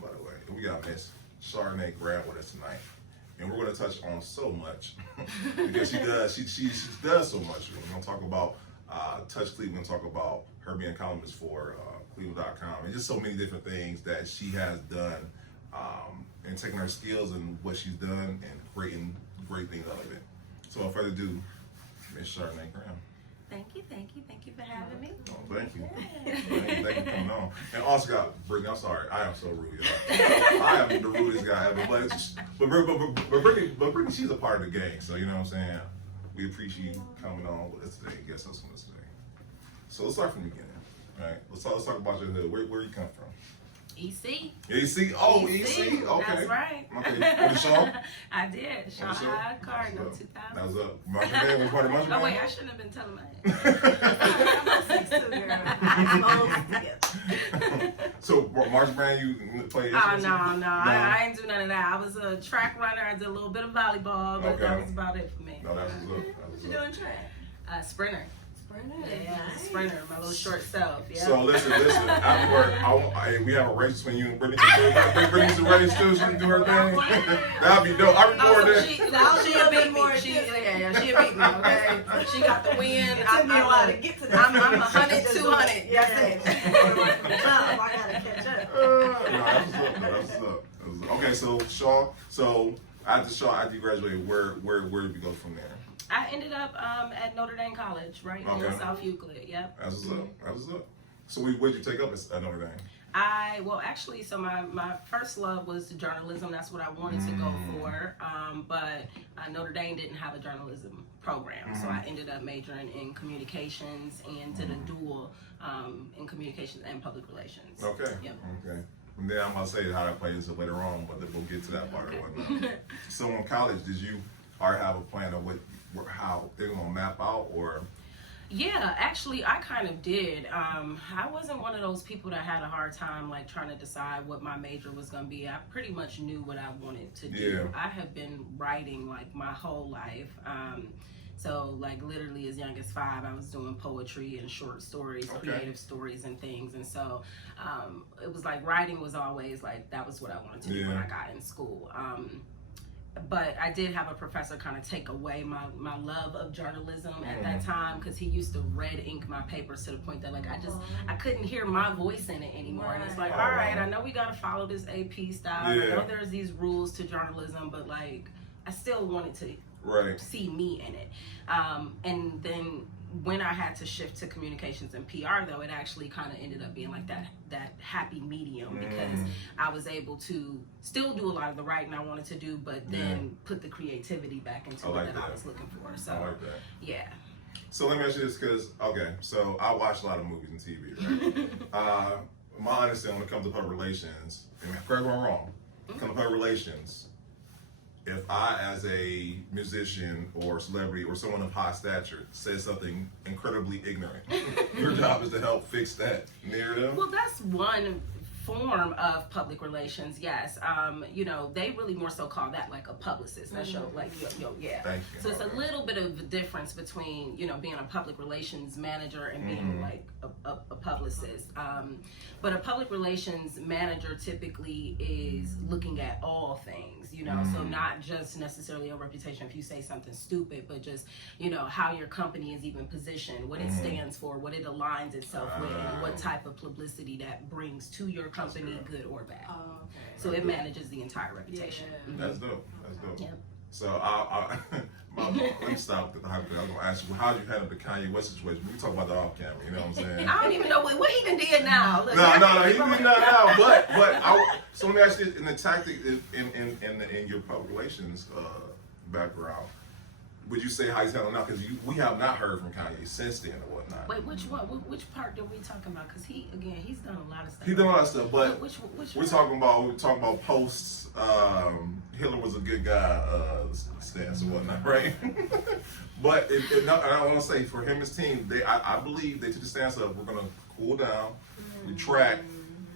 by the way. We got Miss Chardonnay Graham with us tonight. And we're going to touch on so much because she does so much. We're going to talk about Touch Cleveland, talk about her being a columnist for Cleveland.com, and just so many different things that she has done, and taking her skills and what she's done and creating great things out of it. So without further ado, Miss Chardonnay Graham. Thank you for having me. Oh, thank you. Thank you for coming on. And also got Brittany, I'm sorry, I am so rude, y'all. I am the rudest guy ever. But Brittany, she's a part of the gang, so you know what I'm saying? We appreciate you coming on with us today, guest us on this today. So let's start from the beginning. All right, let's talk about your hood. Where you come from? EC. EC? Oh, EC? Okay. That's right. Okay. With Sean? I did. Sean High Cardinal 2000. That was up. Marshall Man was part of Marshall Man? Oh, wait, I shouldn't have been telling my So, Marshall Man, you played? Oh, no. I ain't do none of that. I was a track runner. I did a little bit of volleyball, but that was about it for me. No, that was up. What you doing track? Sprinter. Yeah, Nice. Sprinter, my little short self. Yeah. So listen. After work, we have a race between you and Brittany. Brittany's a race too. She can do her thing. That'd be dope. I recorded that. She'll beat me. She'll beat me. Okay. She got the win. I'm a 100, 200. That's it. I gotta catch up. That's what's up. Okay, so Shaw. So after you graduated, where did you go from there? I ended up at Notre Dame College, right in South Euclid. Yep. That's what's up. So what did you take up at Notre Dame? So my first love was journalism. That's what I wanted to go for. But Notre Dame didn't have a journalism program, so I ended up majoring in communications and did a dual in communications and public relations. Okay. Yep. Okay. And then I'm gonna say how that plays later on, but we'll get to that part or whatnot. So in college, did you already have a plan of how they're gonna map out, or? Yeah, actually, I kind of did. I wasn't one of those people that had a hard time like trying to decide what my major was going to be. I pretty much knew what I wanted to do. Yeah. I have been writing like my whole life. So like literally as young as 5, I was doing poetry and short stories, creative stories and things. And so it was like writing was always like, that was what I wanted to do when I got in school. But I did have a professor kind of take away my love of journalism at that time, because he used to red ink my papers to the point that like I couldn't hear my voice in it anymore. And it's like, all right, I know we got to follow this AP style. I know there's these rules to journalism, but like I still wanted to see me in it. And then when I had to shift to communications and PR, though, it actually kind of ended up being like that happy medium, because I was able to still do a lot of the writing I wanted to do, but then put the creativity back into it that I was looking for. So, I like that. Yeah. So let me ask you this, because, so I watch a lot of movies and TV, right? My understanding when it comes to public relations, and correct me if I'm wrong, when it comes to public relations, if I, as a musician or celebrity or someone of high stature, says something incredibly ignorant, your job is to help fix that narrative? Well, that's one form of public relations, yes. They really more so call that like a publicist. That show like yeah. Thank you. So it's a little bit of a difference between being a public relations manager and being like a publicist. But a public relations manager typically is looking at all things, so not just necessarily a reputation if you say something stupid, but just how your company is even positioned, what it stands for, what it aligns itself with, and what type of publicity that brings to your company, good or bad. Oh, okay. So it manages the entire reputation. Yeah. That's dope. Yeah. So let me stop the hype. I'm gonna ask you, how did you handle the Kanye West situation? We can talk about the off camera. You know what I'm saying? I don't even know what he done did now. Look, No, he did not now. So let me ask you, in the tactic in your public relations background, would you say how he's handling now? Because we have not heard from Kanye since then or whatnot. Wait, which one? Which part are we talking about? Because he's done a lot of stuff. He's done a lot of stuff, but which we're talking about posts. Hitler was a good guy stance or whatnot, right? But I want to say for him and his team, I believe they took the stance of we're gonna cool down, retract,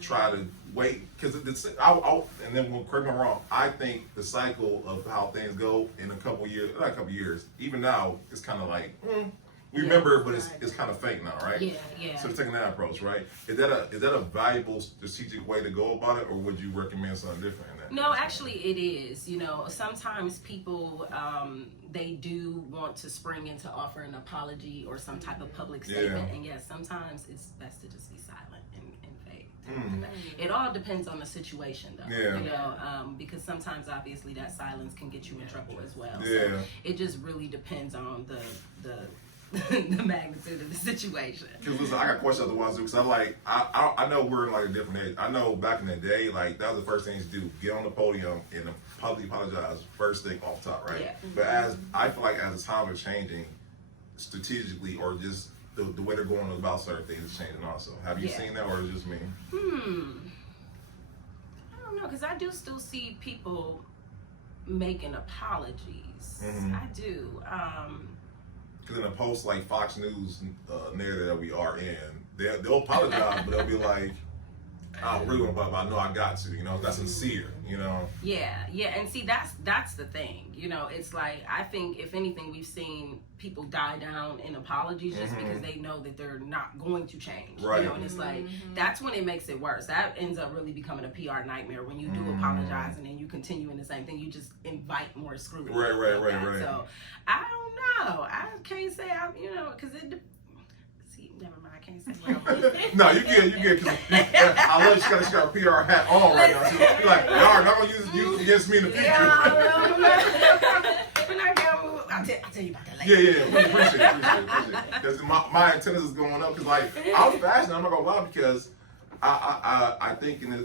try to wait, because and then correct me if I'm wrong, I think the cycle of how things go in not a couple years, even now, it's kind of like, We remember it, but it's kind of fake now, right? Yeah. So taking that approach, right? Is that a valuable strategic way to go about it, or would you recommend something different in that? No, actually it is. You know, sometimes people they do want to spring into offer an apology or some type of public statement, and yes, sometimes it's best to just be silent and fake. It all depends on the situation, though. Yeah. You know, because sometimes obviously that silence can get you in trouble as well. Yeah. So it just really depends on the the magnitude of the situation. Because listen, I got questions otherwise because I know we're in like a different age. I know back in the day, like that was the first thing to do: get on the podium and publicly apologize first thing off top, right? Yeah. But as I feel like as the times are changing, strategically or just the way they're going about certain things is changing also. Have you seen that, or is it just me? I don't know, because I do still see people making apologies. I do. Because in a post like Fox News narrative that we are in, they'll apologize, but they'll be like, "I'm really gonna, but I know I got to." You know, that's sincere. You know. Yeah, and see that's the thing. You know, it's like I think if anything, we've seen people die down in apologies just because they know that they're not going to change. Right. You know, and it's like that's when it makes it worse. That ends up really becoming a PR nightmare when you do apologize and then you continue in the same thing. You just invite more scrutiny. Right. So I don't know. I can't say you know, because it. See, never mind. I can't say what I'm No, you get. Cause I love she got a PR hat on right now. So you're like, y'all not gonna use it against me in the future. I'll tell you about that later. Yeah. We appreciate it. Because my antennas is going up. Because like I was fascinated. I'm not gonna lie because I think in the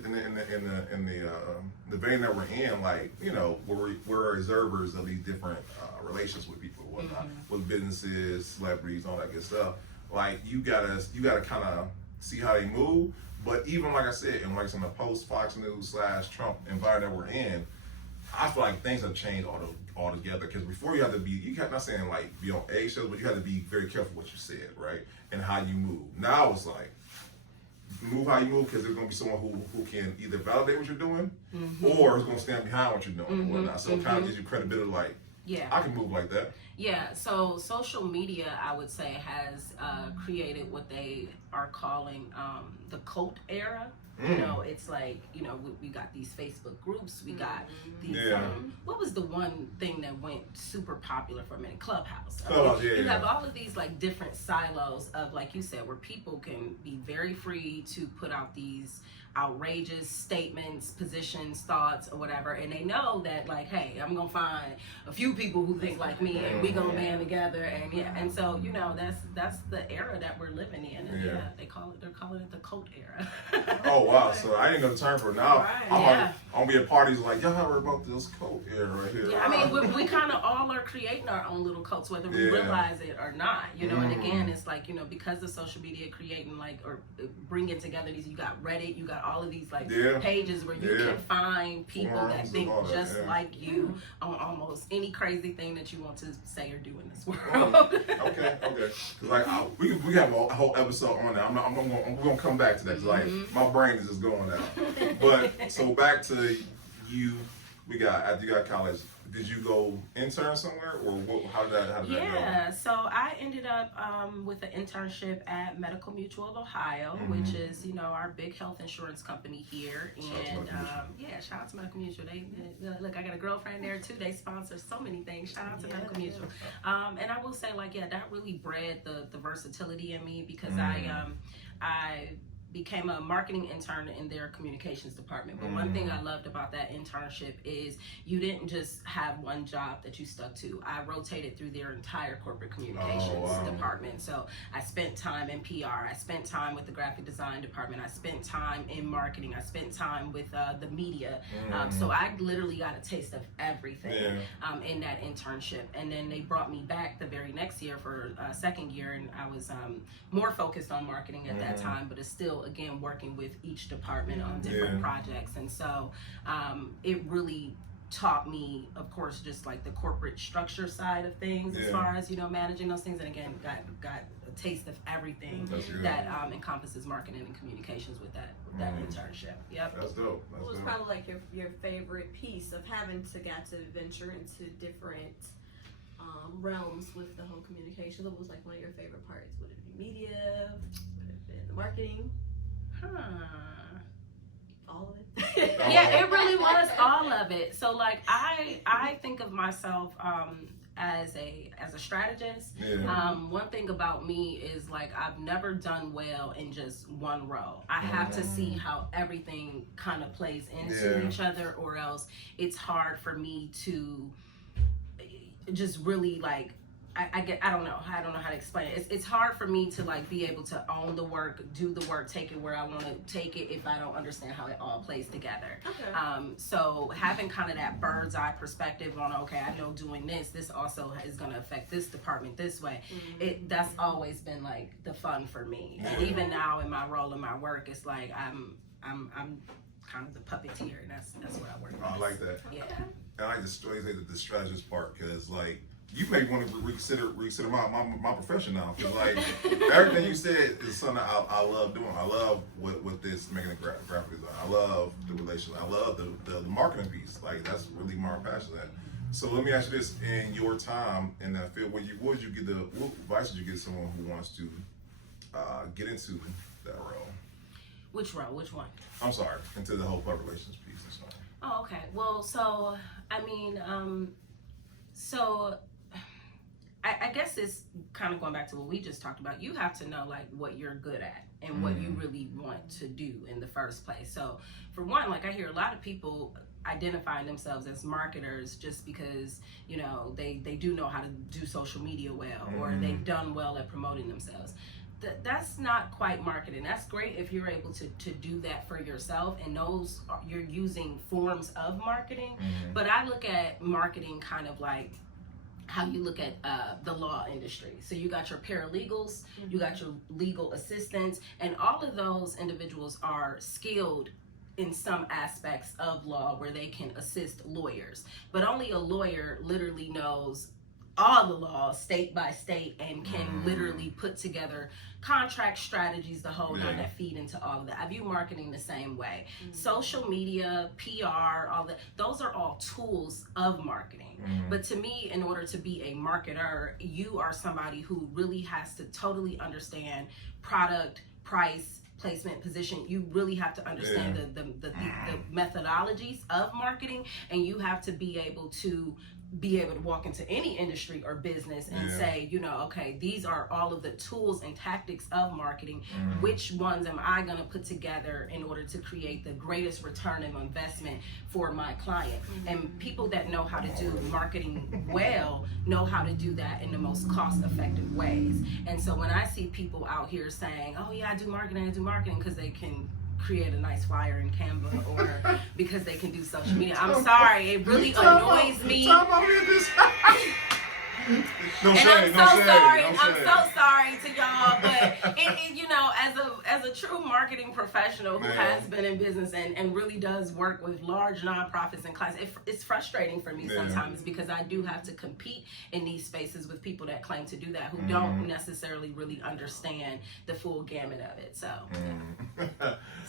vein that we're in, like you know, we're observers of these different relations with people, whatnot, with businesses, celebrities, all that good stuff. Like you gotta kind of see how they move. But even like I said, in like some of the post Fox News / Trump environment that we're in, I feel like things have changed altogether. Because before you had to be, you kept not saying like be on eggshells, but you had to be very careful what you said, right, and how you move. Now it's like move how you move because there's gonna be someone who can either validate what you're doing or is gonna stand behind what you're doing and whatnot. So it kind of gives you credibility, like I can move like that. Yeah, so social media, I would say, has created what they are calling the cult era. You know, it's like, you know, we got these Facebook groups, we got these, what was the one thing that went super popular for a minute? Clubhouse. You have all of these like different silos of, like you said, where people can be very free to put out these outrageous statements, positions, thoughts, or whatever, and they know that like, hey, I'm gonna find a few people who think like me, and we gonna band together, and so you know that's the era that we're living in, and they're calling it the cult era. Oh wow! So I didn't know the term for it. Now. I'm gonna be at parties like y'all heard about this cult era right here. Yeah, I mean we kind of all are creating our own little cults, whether we realize it or not. You know, and again, it's like, you know, because of social media creating like or bringing together these, you got Reddit, you got all of these like pages where you can find people that think just like you on almost any crazy thing that you want to say or do in this world. Okay. Like we have a whole episode on that. I'm gonna come back to that. 'Cause, like my brain is just going out. But so back to you. After you got college, did you go intern somewhere, or what, how did that go? Yeah, so I ended up with an internship at Medical Mutual of Ohio, which is, you know, our big health insurance company here. And shout out to Medical Mutual. They look, I got a girlfriend there too. They sponsor so many things. Shout out to Medical Mutual. And I will say, like, that really bred the versatility in me, because I became a marketing intern in their communications department. But one thing I loved about that internship is you didn't just have one job that you stuck to. I rotated through their entire corporate communications department. So I spent time in PR, I spent time with the graphic design department, I spent time in marketing, I spent time with the media. So I literally got a taste of everything in that internship. And then they brought me back the very next year for second year, and I was more focused on marketing at that time, but it's still, again, working with each department on different projects. And so it really taught me, of course, just like the corporate structure side of things, as far as, you know, managing those things. And again, got a taste of everything that encompasses marketing and communications with that internship. Yep. That's dope. What was probably like your favorite piece of having to venture into different realms with the whole communication. What was like one of your favorite parts? Would it be media? Would it have been the marketing? All of it? Yeah, it really was all of it. So like I think of myself as a strategist. Yeah. One thing about me is like I've never done well in just one role. I have to see how everything kind of plays into each other, or else it's hard for me to just really like I don't know how to explain it. It's hard for me to like be able to own the work, do the work, take it where I want to take it if I don't understand how it all plays together. Okay. So having kind of that bird's eye perspective on, okay, I know doing this also is going to affect this department this way. That's always been like the fun for me. And even now in my role in my work, it's like I'm kind of the puppeteer, and that's what I work with. I like that. Yeah. I like the strategist part, because like you may want to reconsider my profession now, because like everything you said is something I love doing. I love with this making a graphic design. I love the relationship. I love the marketing piece. Like that's really my passion. So let me ask you this: in your time in that field, what advice would you give someone who wants to get into that role? Which role? Which one? I'm sorry, into the whole public relations piece and stuff. Oh, okay. Well, so I mean, I guess it's kind of going back to what we just talked about. You have to know like what you're good at and what you really want to do in the first place. So for one, like I hear a lot of people identifying themselves as marketers just because, you know, they do know how to do social media well, or they've done well at promoting themselves. That's not quite marketing. That's great if you're able to do that for yourself, and those you're using forms of marketing. But I look at marketing kind of like how you look at the law industry. So you got your paralegals, you got your legal assistants, and all of those individuals are skilled in some aspects of law where they can assist lawyers. But only a lawyer literally knows all the laws state by state and can literally put together contract strategies, the whole nine that feed into all of that. I view marketing the same way. Social media, PR, all that, those are all tools of marketing. But to me, in order to be a marketer, you are somebody who really has to totally understand product, price, placement, position. You really have to understand the methodologies of marketing, and you have to be able to walk into any industry or business and say, you know, okay, these are all of the tools and tactics of marketing. Which ones am I going to put together in order to create the greatest return of investment for my client? And people that know how to do marketing well know how to do that in the most cost-effective ways. And so when I see people out here saying, oh yeah, I do marketing because they can create a nice flyer in Canva, or because they can do social media. I'm sorry, it really annoys me. I'm so sorry to y'all, but it you know, as a true marketing professional who has been in business and really does work with large nonprofits and clients, it's frustrating for me sometimes, because I do have to compete in these spaces with people that claim to do that, who don't necessarily really understand the full gamut of it. So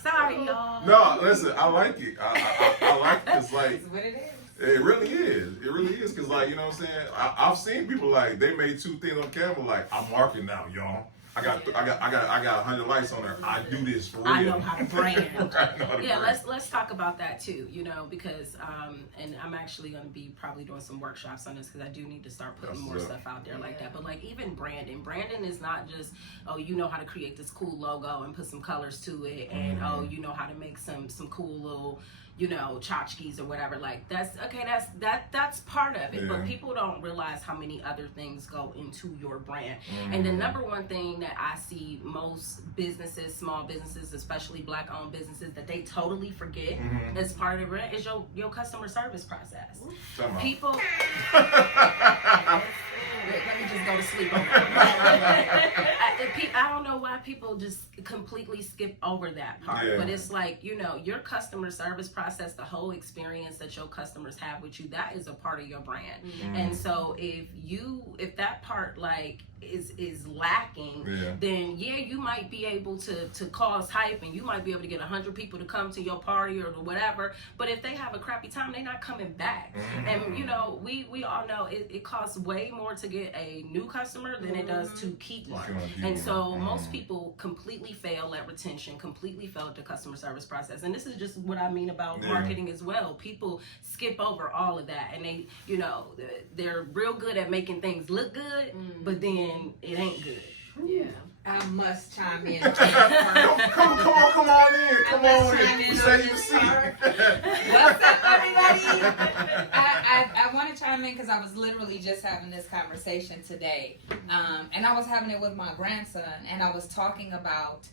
sorry, y'all. No, listen, I like it. I like it. It's like it's what it is. It really is. It really is. Because, like, you know what I'm saying? I've seen people, like, they made 2 things on camera, like, I'm marketing now, y'all. I got 100 lights on there. I do this for real. I know how to brand. Yeah, let's talk about that too, you know, because and I'm actually going to be probably doing some workshops on this, because I do need to start putting more stuff out there like that. But like even branding is not just, oh, you know how to create this cool logo and put some colors to it, and oh, you know how to make some cool little, you know, tchotchkes or whatever. Like that's part of it. But people don't realize how many other things go into your brand. And the number one thing that I see most businesses, small businesses, especially Black-owned businesses, that they totally forget as part of the brand is your customer service process. People. Let me just go to sleep on that. I don't know why people just completely skip over that part. Yeah. But it's like, you know, your customer service process, the whole experience that your customers have with you, that is a part of your brand. Mm-hmm. And so if that part like is lacking, then you might be able to cause hype, and you might be able to get 100 people to come to your party or whatever. But if they have a crappy time, they're not coming back. And you know, we all know it costs way more to get a new customer than it does to keep one. And so most people completely fail at retention, completely fail at the customer service process. And this is just what I mean about marketing as well. People skip over all of that, and they, you know, they're real good at making things look good, but then it ain't good. Yeah. I must chime in. come on in. Come on in. We say you see. What's up, everybody? I want to chime in because I was literally just having this conversation today. And I was having it with my grandson, and I was talking about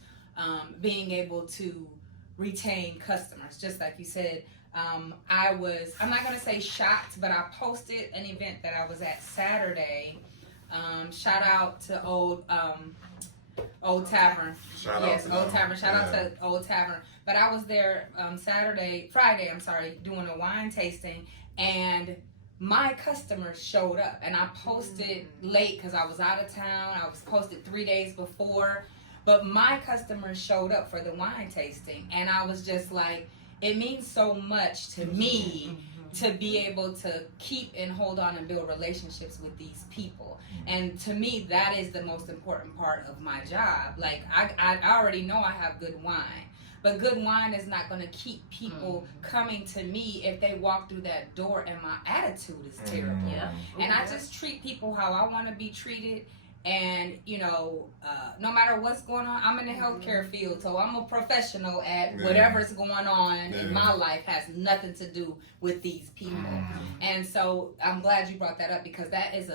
being able to retain customers, just like you said. I'm not going to say shocked, but I posted an event that I was at Saturday. Shout out to Old Tavern. Shout out to Old Tavern. But I was there Friday, doing a wine tasting, and my customers showed up. And I posted late because I was out of town. I was posted 3 days before. But my customers showed up for the wine tasting. And I was just like, it means so much to me to be able to keep and hold on and build relationships with these people. And to me, that is the most important part of my job. Like, I already know I have good wine, but good wine is not going to keep people coming to me if they walk through that door and my attitude is terrible. And I just treat people how I want to be treated. And, you know, no matter what's going on, I'm in the healthcare field, so I'm a professional at whatever's going on in my life has nothing to do with these people. And so I'm glad you brought that up, because that is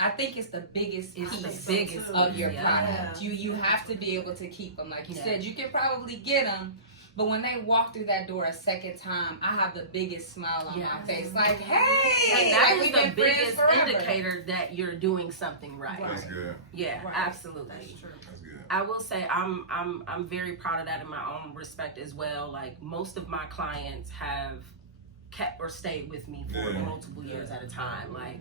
I think it's the biggest piece of your product. You have to be able to keep them. Like you said, you can probably get them, but when they walk through that door a second time, I have the biggest smile on my face. Like, hey! And that is the biggest indicator that you're doing something right. That's good. Yeah, absolutely. That's true. That's good. I will say I'm very proud of that in my own respect as well. Like, most of my clients have kept or stayed with me for multiple years at a time. Like,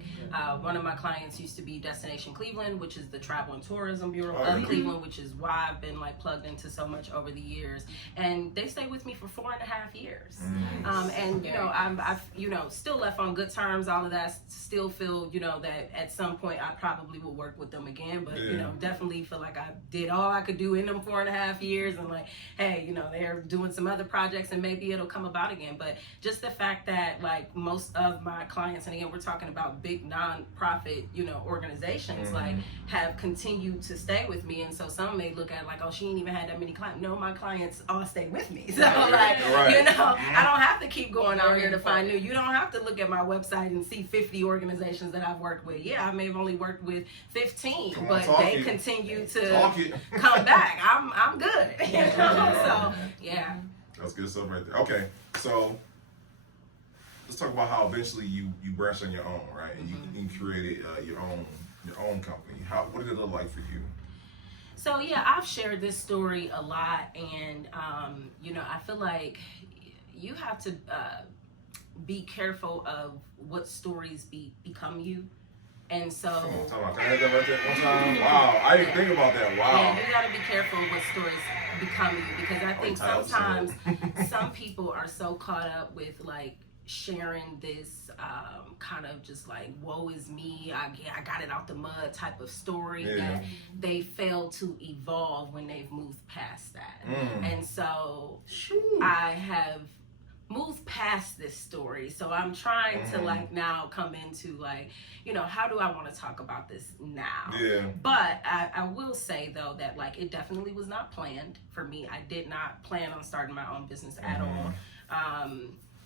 one of my clients used to be Destination Cleveland, which is the Travel and Tourism Bureau of Cleveland, which is why I've been like plugged into so much over the years. And they stayed with me for 4.5 years. And you know, I've you know, still left on good terms. All of that. Still feel, you know, that at some point I probably will work with them again. But you know, definitely feel like I did all I could do in them 4.5 years. And like, hey, you know, they're doing some other projects, and maybe it'll come about again. But just the fact that like most of my clients, and again we're talking about big non-profit, you know, organizations, like have continued to stay with me. And so some may look at it like, oh, she ain't even had that many clients. No, my clients all stay with me. So like, you know, I don't have to keep going out here to find new. You don't have to look at my website and see 50 organizations that I've worked with. Yeah, I may have only worked with 15, but they continue to come back. I'm good. You know? So yeah. That's good stuff right there. Okay, so let's talk about how eventually you branched on your own, right? And you created your own company. What did it look like for you? So yeah, I've shared this story a lot, and you know, I feel like you have to be careful of what stories become you. And so, can I have that right there one time? Wow, I didn't think about that. Wow. Yeah, you gotta be careful what stories become you, because I think sometimes some people are so caught up with like sharing this kind of just like, woe is me, I got it out the mud type of story, that they fail to evolve when they've moved past that. And so I have moved past this story, so I'm trying to like now come into like, you know, how do I want to talk about this now? But I will say though that like it definitely was not planned for me. I did not plan on starting my own business at all.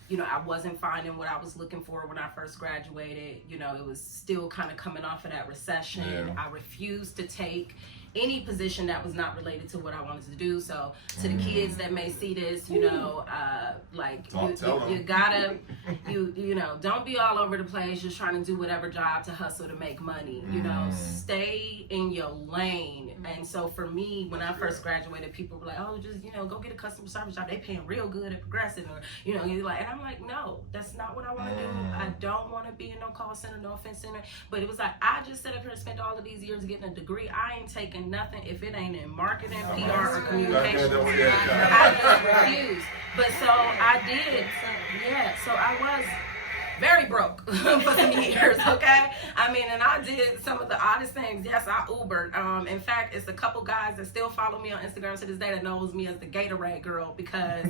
You know, I wasn't finding what I was looking for when I first graduated. You know, it was still kind of coming off of that recession. I refused to take any position that was not related to what I wanted to do. So to the kids that may see this, you know, like you gotta you know, don't be all over the place just trying to do whatever job to hustle to make money. You know, stay in your lane. And so for me, when I first graduated, people were like, oh, just, you know, go get a customer service job. They paying real good at Progressive, or, you know, you're like, and I'm like, no, that's not what I want to do. I don't want to be in no call center, no offense center. But it was like, I just sat up here and spent all of these years getting a degree. I ain't taking nothing if it ain't in marketing, PR, or communication. I just refuse. But so I did. Yeah, so I was very broke for some years, okay? I mean, and I did some of the oddest things. Yes, I Ubered. In fact, it's a couple guys that still follow me on Instagram to this day that knows me as the Gatorade girl, because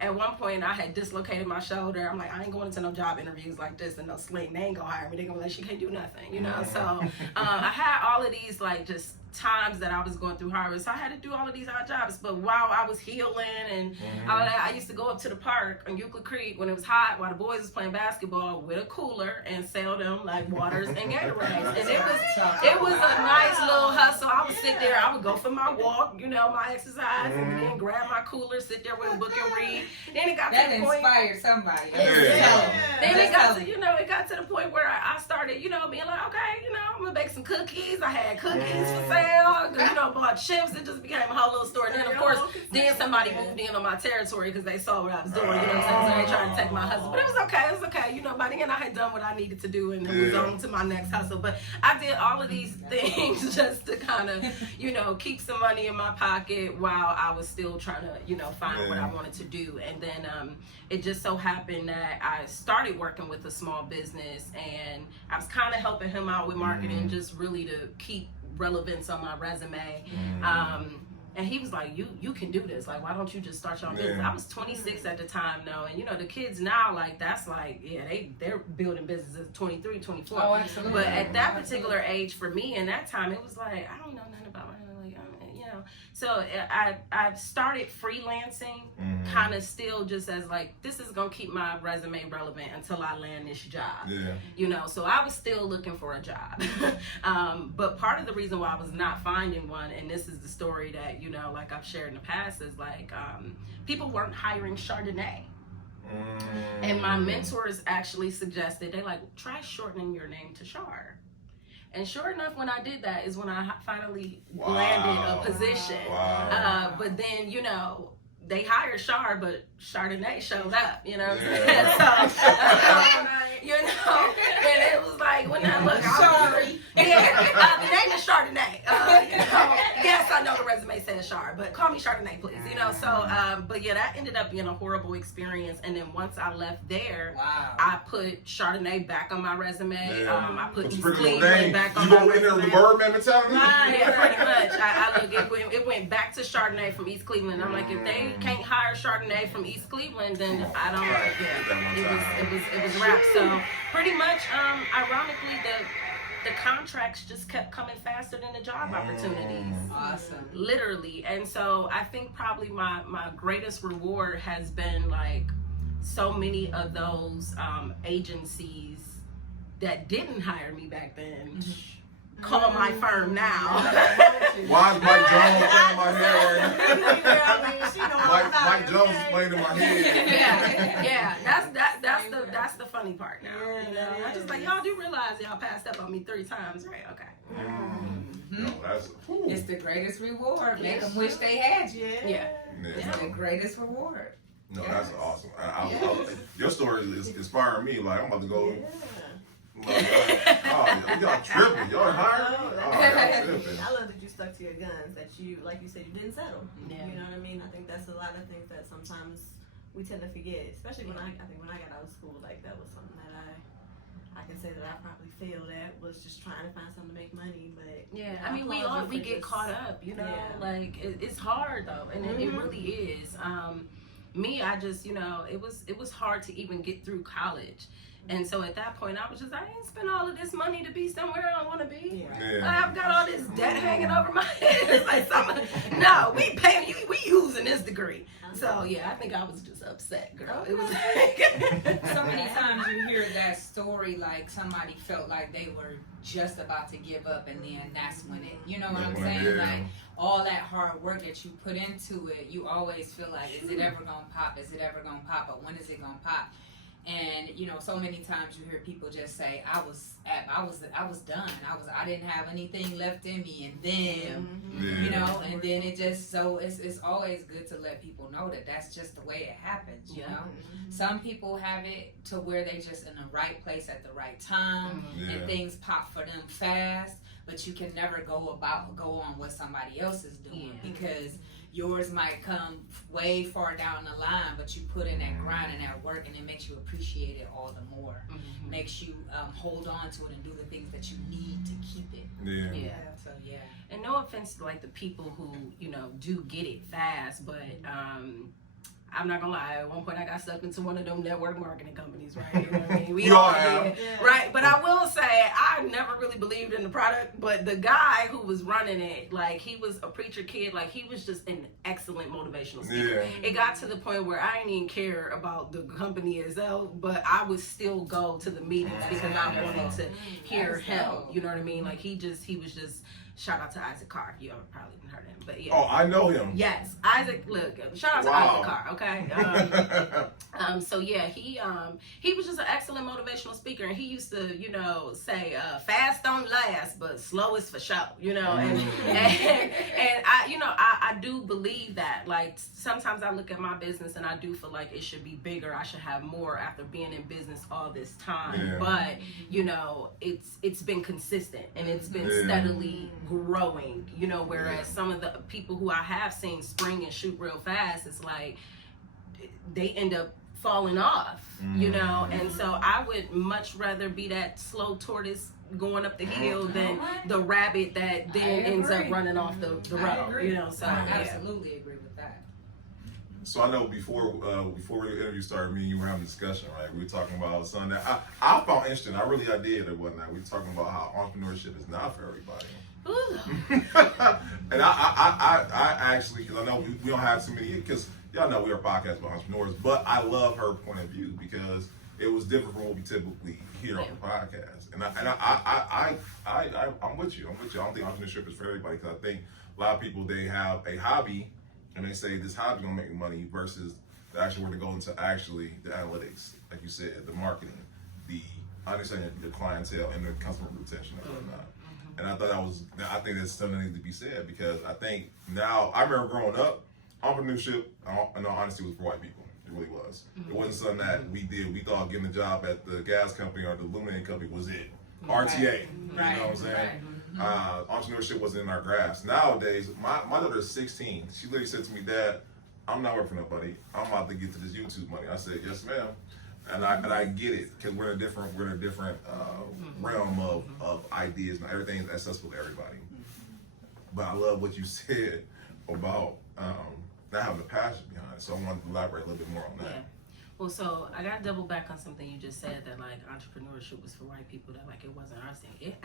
at one point I had dislocated my shoulder. I'm like, I ain't going into no job interviews like this and no sling. They ain't gonna hire me. They gonna be like, she can't do nothing, you know? So I had all of these like just times that I was going through hard. So I had to do all of these odd jobs. But while I was healing and all that, I used to go up to the park on Euclid Creek when it was hot while the boys was playing basketball with a cooler and sell them like waters and Gatorades. And it was a nice little hustle. I would sit there, I would go for my walk, you know, my exercise, and then grab my cooler, sit there with a book and read. Then it got to the point. That inspired somebody. Then it got to, you know, it got to the point where I started, you know, being like, okay, you know, I'm gonna bake some cookies. I had cookies for sale. You know, bought chips. It just became a whole little story. And then, of course, somebody moved in on my territory because they saw what I was doing. You know what I'm saying? So they tried to take my hustle. But it was okay. It was okay. You know, by the end, I had done what I needed to do and it was on to my next hustle. But I did all of these things just to kind of, you know, keep some money in my pocket while I was still trying to, you know, find what I wanted to do. And then it just so happened that I started working with a small business and I was kind of helping him out with marketing, just really to keep relevance on my resume. And he was like, you can do this, like, why don't you just start your own business? I was 26 at the time though, and you know the kids now, like, that's like, yeah, they're building businesses 23, 24. Oh, absolutely. But at that particular age for me in that time, it was like, I don't know nothing about it, like, you know. So I started freelancing, kind of still just as like, this is gonna keep my resume relevant until I land this job. You know, so I was still looking for a job. But part of the reason why I was not finding one, and this is the story that, you know, like I've shared in the past, is like people weren't hiring Chardonnay. And my mentors actually suggested, they like, try shortening your name to Char. And sure enough, when I did that is when I finally landed a position. But then, you know, they hired Char, but Chardonnay showed up, you know what I'm saying? So, you know, and it was like, when I look, sorry. The name is Chardonnay. You know, yes, I know the resume says Char, but call me Chardonnay, please. You know, so, but yeah, that ended up being a horrible experience. And then once I left there, I put Chardonnay back on my resume. I put East Cleveland back on my resume. You go in there with the Birdman mentality? Yeah, pretty much. I look, it went back to Chardonnay from East Cleveland. I'm like, if they can't hire Chardonnay from East Cleveland, then I don't. It was wrapped. So pretty much, ironically, the contracts just kept coming faster than the job opportunities. Awesome. Literally. And so I think probably my greatest reward has been like so many of those agencies that didn't hire me back then. Call my firm now. Why is Mike Jones playing in my head right now? Mike Jones is playing in my head. Yeah. That's the funny part now. You know? I'm just like, y'all do realize y'all passed up on me 3 times, right? Okay. No, it's the greatest reward. Make them wish they had you. Yeah. It's the greatest reward. No, that's awesome. Your story is inspiring me. Like, I'm about to go. Y'all tripping. Y'all hiring? I love that you stuck to your guns, that you, like you said, you didn't settle. Yeah. You know what I mean? I think that's a lot of things that sometimes we tend to forget, especially when I think when I got out of school, like that was something that I can say that I probably failed at, was just trying to find something to make money. But yeah, I mean, we get caught up, you know, like it's hard though, and it really is. Me, I just, you know, it was hard to even get through college. And so at that point, I was just, I ain't spend all of this money to be somewhere I don't want to be. I've got all this debt hanging over my head. It's like, no, we paying you, we using this degree. So yeah, I think I was just upset, girl. It was like so many times you hear that story, like somebody felt like they were just about to give up, and then that's when it, you know what I'm saying? Like all that hard work that you put into it, you always feel like, is it ever gonna pop? Is it ever gonna pop? Or when is it gonna pop? And you know, so many times you hear people just say, I was done. I didn't have anything left in me, and then you know, and then it just, so it's always good to let people know that that's just the way it happens. You know, some people have it to where they just in the right place at the right time, and things pop for them fast. But you can never go on what somebody else is doing, because yours might come way far down the line, but you put in that grind and that work, and it makes you appreciate it all the more. Makes you hold on to it and do the things that you need to keep it. So and no offense to like the people who, you know, do get it fast, but I'm not gonna lie, at one point I got sucked into one of them network marketing companies, right? You know what I mean? We all did, right? But I will say, I never really believed in the product, but the guy who was running it, like, he was a preacher kid, like, he was just an excellent motivational speaker. It got to the point where I didn't even care about the company itself, but I would still go to the meetings because I wanted to hear him, you know what I mean? Like, he was just, shout out to Isaac Carr. You probably haven't heard of him, but yeah. Oh, I know him. Yes, Isaac. Look, shout out to Isaac Carr. Okay. So yeah, he was just an excellent motivational speaker, and he used to, you know, say, "Fast don't last, but slow is for show." You know, and I, you know, I do believe that. Like, sometimes I look at my business and I do feel like it should be bigger. I should have more after being in business all this time. But you know, it's been consistent and it's been steadily growing, you know, whereas some of the people who I have seen spring and shoot real fast, it's like they end up falling off, you know, and so I would much rather be that slow tortoise going up the hill than the rabbit that then ends up running off the road, you know. So I absolutely agree with that. So I know before the interview started, me and you were having a discussion, right? We were talking about something that I found interesting. I did and whatnot. We were talking about how entrepreneurship is not for everybody. And I actually, because I know we don't have too many, because y'all know we are podcasts about entrepreneurs, but I love her point of view because it was different from what we typically hear on the podcast. And I'm with you. I don't think entrepreneurship is for everybody, because I think a lot of people, they have a hobby and they say this hobby gonna make me money, versus the actual where to go into actually the analytics, like you said, the marketing, the understanding the clientele and the customer retention and whatnot. And I think that's something that needs to be said, because I think now, I remember growing up, entrepreneurship, in all honesty, was for white people. It really was. It wasn't something that we did. We thought getting a job at the gas company or the illuminating company was it. RTA, you know what I'm saying? Entrepreneurship wasn't in our grasp. Nowadays, my daughter's 16. She literally said to me, "Dad, I'm not working for nobody. I'm about to get to this YouTube money." I said, "Yes, ma'am." And I get it, because we're in a different realm of ideas, and everything is accessible to everybody. But I love what you said about not having a passion behind it. So I wanted to elaborate a little bit more on that. Yeah. Well, so I got to double back on something you just said, that like entrepreneurship was for white people, that like it wasn't our thing. It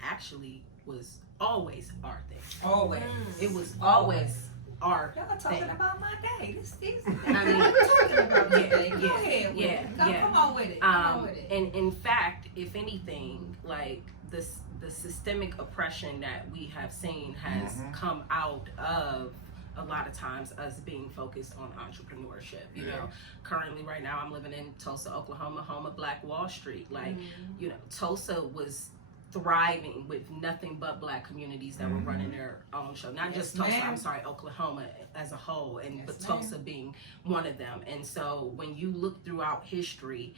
actually was always our thing. Always. It was always our Y'all talking thing. about my day. This I mean, I'm talking about my day. Go ahead. Come on with it. Come on with it. And in fact, if anything, like the systemic oppression that we have seen has come out of a lot of times us being focused on entrepreneurship. You know, currently right now I'm living in Tulsa, Oklahoma, home of Black Wall Street. Like, you know, Tulsa was thriving with nothing but Black communities that were running their own show. Not just Tulsa, Oklahoma as a whole, but Tulsa being one of them. And so when you look throughout history,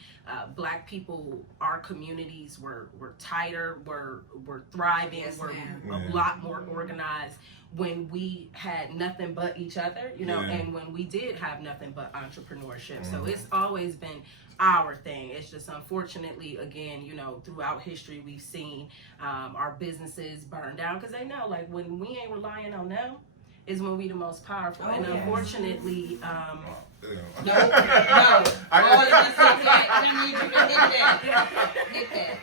Black people, our communities were tighter, were thriving, were a lot more organized when we had nothing but each other, you know, and when we did have nothing but entrepreneurship. So it's always been our thing. It's just, unfortunately, again, you know, throughout history, we've seen our businesses burn down, because they know, like, when we ain't relying on them is when we the most powerful. Unfortunately, No. All of us hit that. I need you to hit that. Hit that.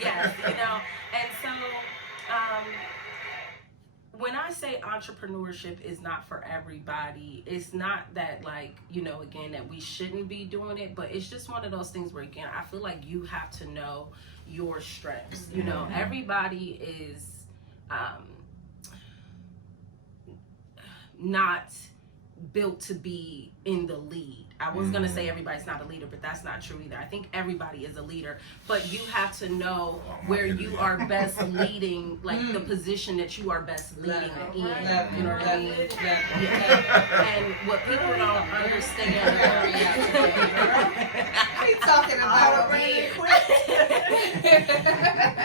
Yes, you know, and so when I say entrepreneurship is not for everybody, it's not that, like, you know, again, that we shouldn't be doing it, but it's just one of those things where, again, I feel like you have to know your strengths. You know, everybody is not built to be in the lead. I was gonna say everybody's not a leader, but that's not true either. I think everybody is a leader, but you have to know where you are best leading, like the position that you are best leading in. You know what I mean? And what people don't understand. He's talking about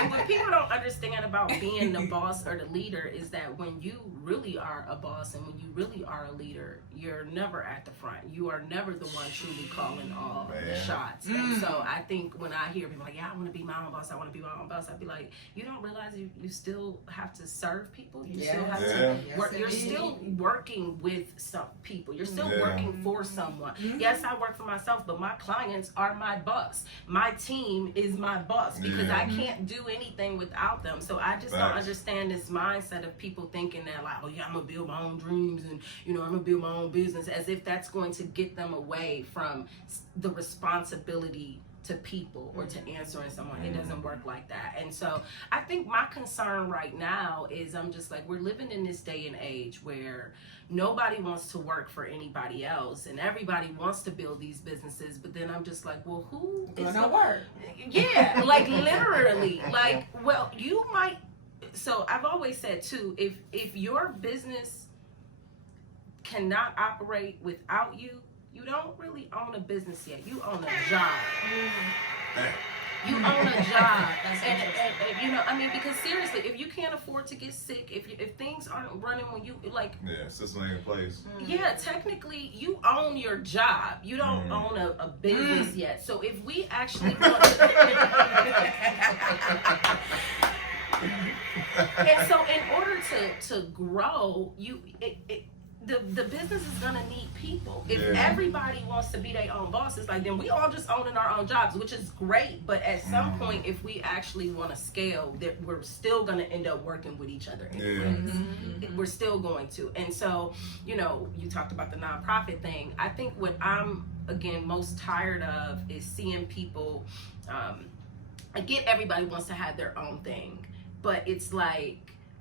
What people don't understand about being the boss or the leader is that when you really are a boss and when you really are a leader, you're never at the front. You are never the one truly calling all the shots. And so I think when I hear people like, yeah, I want to be my own boss, I want to be my own boss, I'd be like, you don't realize you still have to serve people. You still have to work. You're still working with some people. You're still working for someone. Yes, I work for myself, but my clients are my boss. My team is my boss because I can't do anything without them. So I just don't understand this mindset of people thinking that like, oh yeah, I'm gonna build my own dreams and I'm gonna build my own business, as if that's going to get them away from the responsibility to people or to answering someone. It doesn't work like that. And so I think my concern right now is I'm just like, we're living in this day and age where nobody wants to work for anybody else and everybody wants to build these businesses, but then I'm just like, well, who is gonna work? Yeah, like literally, like, well, you might. So I've always said too, if your business cannot operate without you, you don't really own a business yet. You own a job. You own a job. And I mean, because seriously, if you can't afford to get sick, if things aren't running when you like, system ain't in place. Yeah, technically, you own your job. You don't own a business yet. So if we actually want and so in order to grow, the business is gonna need people. If everybody wants to be their own boss, it's like then we all just owning our own jobs, which is great. But at some point, if we actually want to scale, that we're still gonna end up working with each other. We're still going to. And so, you talked about the nonprofit thing. I think what I'm again most tired of is seeing people. I get everybody wants to have their own thing, but it's like,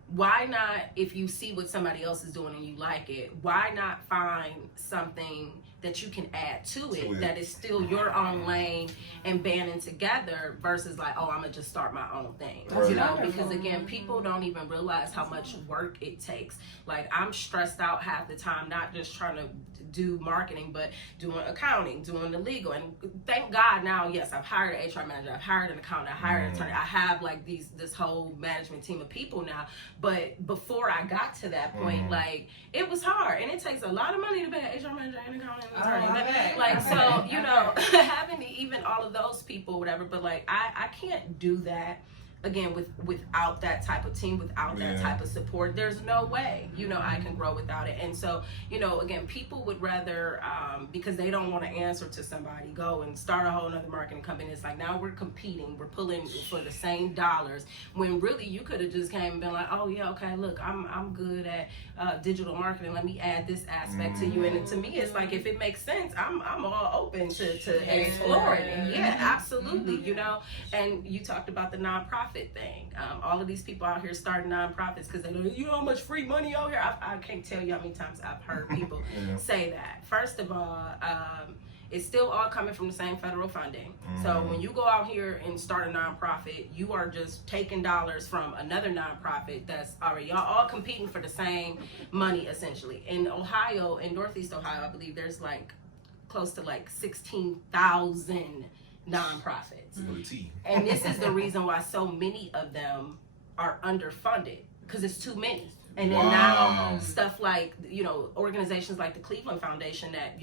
why not, if you see what somebody else is doing and you like it, why not find something that you can add to it that is still your own lane and banding together versus like, oh, I'm gonna just start my own thing. Because again, people don't even realize how much work it takes. Like, I'm stressed out half the time, not just trying to do marketing, but doing accounting, doing the legal. And thank God now, yes, I've hired an HR manager, I've hired an accountant, I hired an attorney. I have like this whole management team of people now. But before I got to that point, like, it was hard, and it takes a lot of money to pay an HR manager and accountant and attorney. Like, so having even all of those people, whatever. But like, I can't do that. Again, without that type of team, without that type of support, there's no way, I can grow without it. And so, again, people would rather, because they don't want to answer to somebody, go and start a whole nother marketing company. It's like, now we're competing, we're pulling for the same dollars, when really you could have just came and been like, oh yeah, okay, look, I'm good at digital marketing, let me add this aspect to you. And to me, it's like, if it makes sense, I'm all open to exploring it. Yeah, absolutely. And you talked about the nonprofit thing. All of these people out here starting nonprofits because they know, how much free money out here. I can't tell you how many times I've heard people say that. First of all, it's still all coming from the same federal funding. So when you go out here and start a nonprofit, you are just taking dollars from another nonprofit that's already, y'all all competing for the same money essentially. In Ohio, in Northeast Ohio, I believe there's like close to like 16,000 nonprofits. And this is the reason why so many of them are underfunded, because it's too many. And then now stuff like, organizations like the Cleveland Foundation that,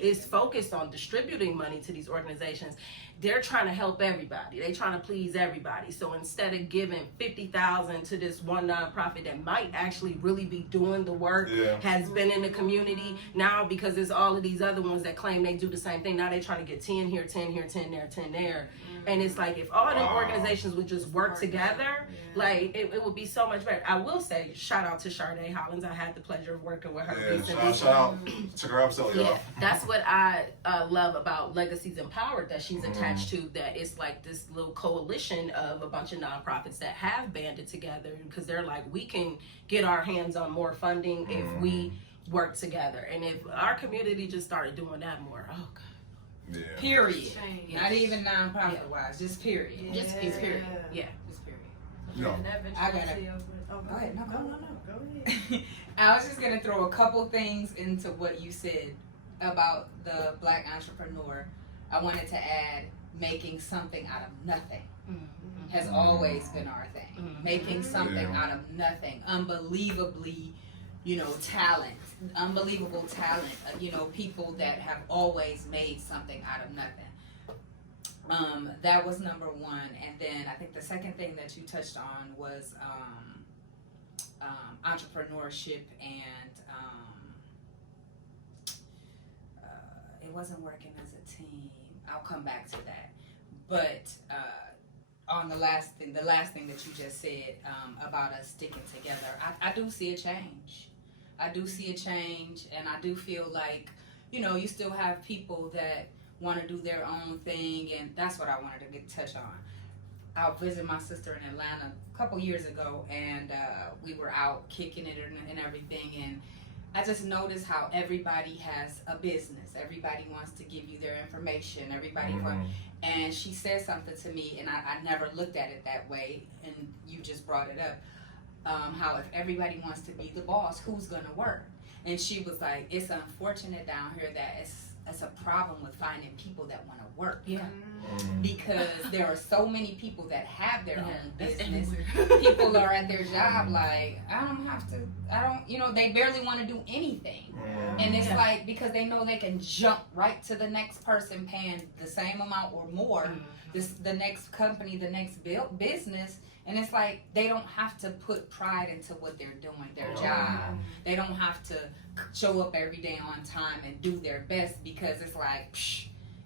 is focused on distributing money to these organizations, they're trying to help everybody. They're trying to please everybody. So instead of giving $50,000 to this one nonprofit that might actually really be doing the work, has been in the community, now because there's all of these other ones that claim they do the same thing, now they're trying to get 10 here, 10 here, 10 there, 10 there. And it's like, if all the organizations would just work together, like, it would be so much better. I will say, shout out to Chardonnay Hollins. I had the pleasure of working with her recently. Shout out. Check her out, y'all. That's what I love about Legacies Empowered that she's attached to, that it's like this little coalition of a bunch of nonprofits that have banded together, because they're like, we can get our hands on more funding if we work together. And if our community just started doing that more, oh God. Yeah. Period. Change. Not even nonprofit wise, just period. Just period. Yeah. Just period. No. I gotta- Go ahead. No, Go ahead. I was just gonna throw a couple things into what you said about the Black entrepreneur. I wanted to add making something out of nothing has always been our thing. Making something out of nothing. Unbelievably, talent. Unbelievable talent. People that have always made something out of nothing. That was number one. And then I think the second thing that you touched on was entrepreneurship and it wasn't working as a team. I'll come back to that. But on the last thing that you just said about us sticking together, I do see a change. I do see a change, and I do feel like, you still have people that want to do their own thing, and that's what I wanted to touch on. I'll visit my sister in Atlanta a couple years ago, and we were out kicking it and everything, and I just noticed how everybody has a business. Everybody wants to give you their information. Everybody and she said something to me, and I never looked at it that way, and you just brought it up. How if everybody wants to be the boss, who's going to work? And she was like, it's unfortunate down here that it's a problem with finding people that want to work. Yeah. Because there are so many people that have their own business. People are at their job like, they barely want to do anything. And it's like, because they know they can jump right to the next person paying the same amount or more, the next company, the next business. And it's like, they don't have to put pride into what they're doing, their job. They don't have to show up every day on time and do their best, because it's like,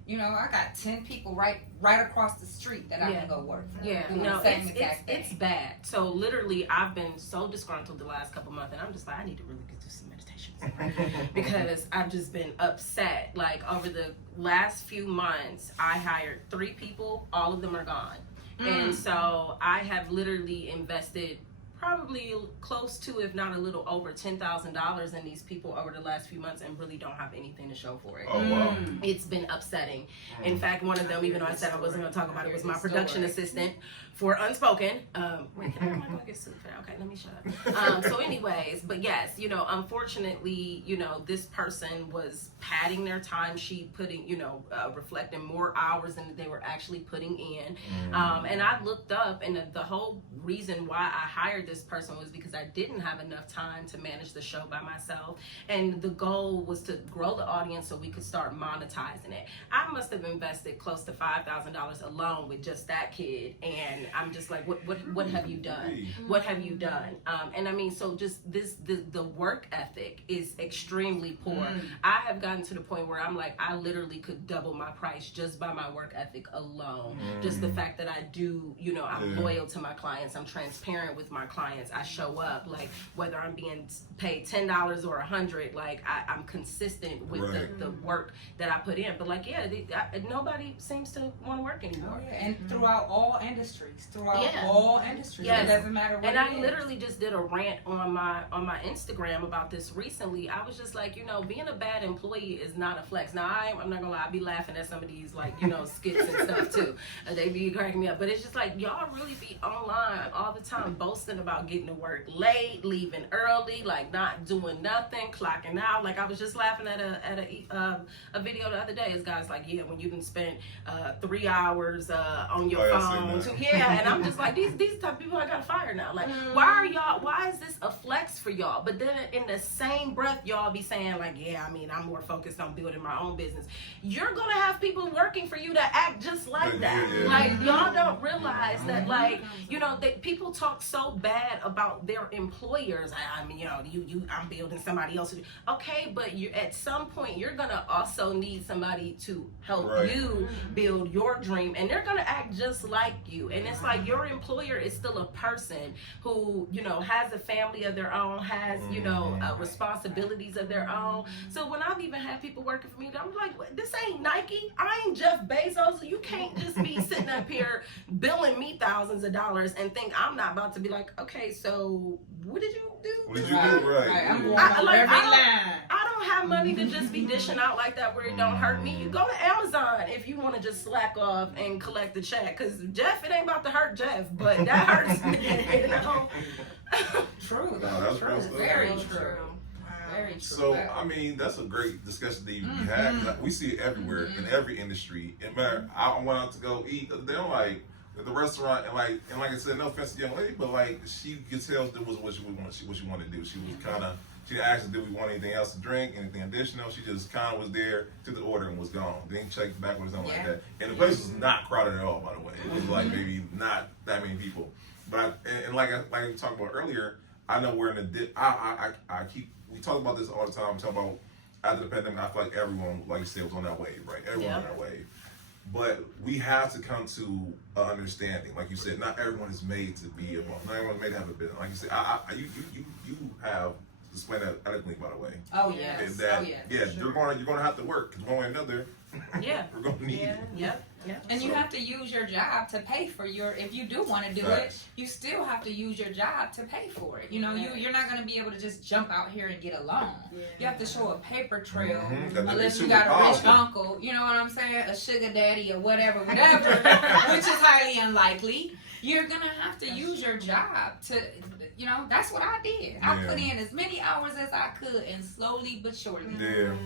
I got 10 people right across the street that I can go work for. Yeah, no, it's bad. So literally, I've been so disgruntled the last couple months, and I'm just like, I need to really get through some meditations because I've just been upset. Like, over the last few months, I hired 3 people. All of them are gone. And so I have literally invested probably close to, if not a little over, $10,000 in these people over the last few months, and really don't have anything to show for it. Oh, wow. It's been upsetting. In fact, one of them, even though I said I wasn't going to talk about it, was my production assistant for Unspoken. Wait, am I going to get sued for that? Okay, let me shut up. So anyways, but yes, unfortunately, this person was padding their timesheet, putting, reflecting more hours than they were actually putting in. And I looked up, and the whole reason why I hired this person was because I didn't have enough time to manage the show by myself. And the goal was to grow the audience so we could start monetizing it. I must have invested close to $5,000 alone with just that kid. And I'm just like, what have you done? What have you done? And I mean, so just the work ethic is extremely poor. I have gotten to the point where I'm like, I literally could double my price just by my work ethic alone. Just the fact that I do, I'm loyal to my clients. I'm transparent with my clients. I show up, like, whether I'm being paid $10 or $100, like, I'm consistent with the work that I put in. But like, nobody seems to want to work anymore. And throughout all industries, Yes. It doesn't matter what and I it is. literally just did a rant on my Instagram about this recently. I was just like, being a bad employee is not a flex. Now I'm not gonna lie, I be laughing at some of these, like, skits and stuff too. They be cracking me up. But it's just like, y'all really be online all the time boasting about getting to work late, leaving early, like not doing nothing, clocking out. Like, I was just laughing at a video the other day. This guy's like, when you done spent 3 hours on your phone. And I'm just like, these type of people I gotta fire now. Like, why is this a flex for y'all? But then in the same breath, y'all be saying like, I'm more focused on building my own business. You're gonna have people working for you that act just like that. Like, y'all don't realize that, like, people talk so bad about their employers. I'm building somebody else. Okay, but at some point you're gonna also need somebody to help you build your dream, and they're gonna act just like you. And it's like, your employer is still a person who, has a family of their own, has, responsibilities of their own. So when I've even had people working for me, I'm like, this ain't Nike. I ain't Jeff Bezos. You can't just be sitting up here billing me thousands of dollars and think I'm not about to be like, okay, so what did you do? What did you do? Right. I'm going I- on like, every I line. I don't have money to just be dishing out like that where it don't hurt me. You go to Amazon if you want to just slack off and collect the check. Because Jeff, it ain't about to hurt Jeff, but that hurts me. You know? True, No, that's true. real stuff. Very Real true. Very true. So, I mean, that's a great discussion that you had. 'Cause we see it everywhere in every industry. It matter. I went out to go eat. They're like at the restaurant, and like I said, no offense to the young lady, but like she could tell that was what she wanted to do. She was kind of. She didn't ask us, did we want anything else to drink, anything additional. She just kind of was there, took the order, and was gone. Didn't check back or something like that. And the place was not crowded at all, by the way. It was like maybe not that many people. But like we talked about earlier, I know we're in a dip. We talk about this all the time. We talk about after the pandemic, I feel like everyone, like you said, was on that wave, right? Everyone on that wave. But we have to come to an understanding. Like you said, not everyone is made to be a boss. Not everyone is made to have a business. Like you said, you have explained that eloquently, by the way. Oh yes. That, you're gonna have to work because one way or another, Yeah. we're gonna need it. Yep. Yep. And you have to use your job to pay for your. If you do want to do Facts. it, you still have to use your job to pay for it. You know, you're not going to be able to just jump out here and get a loan. You have to show a paper trail, unless you got a rich uncle. You know what I'm saying? A sugar daddy or whatever, which is highly unlikely. You're gonna have to use your job to. You know, that's what I did. I put in as many hours as I could, and slowly but surely.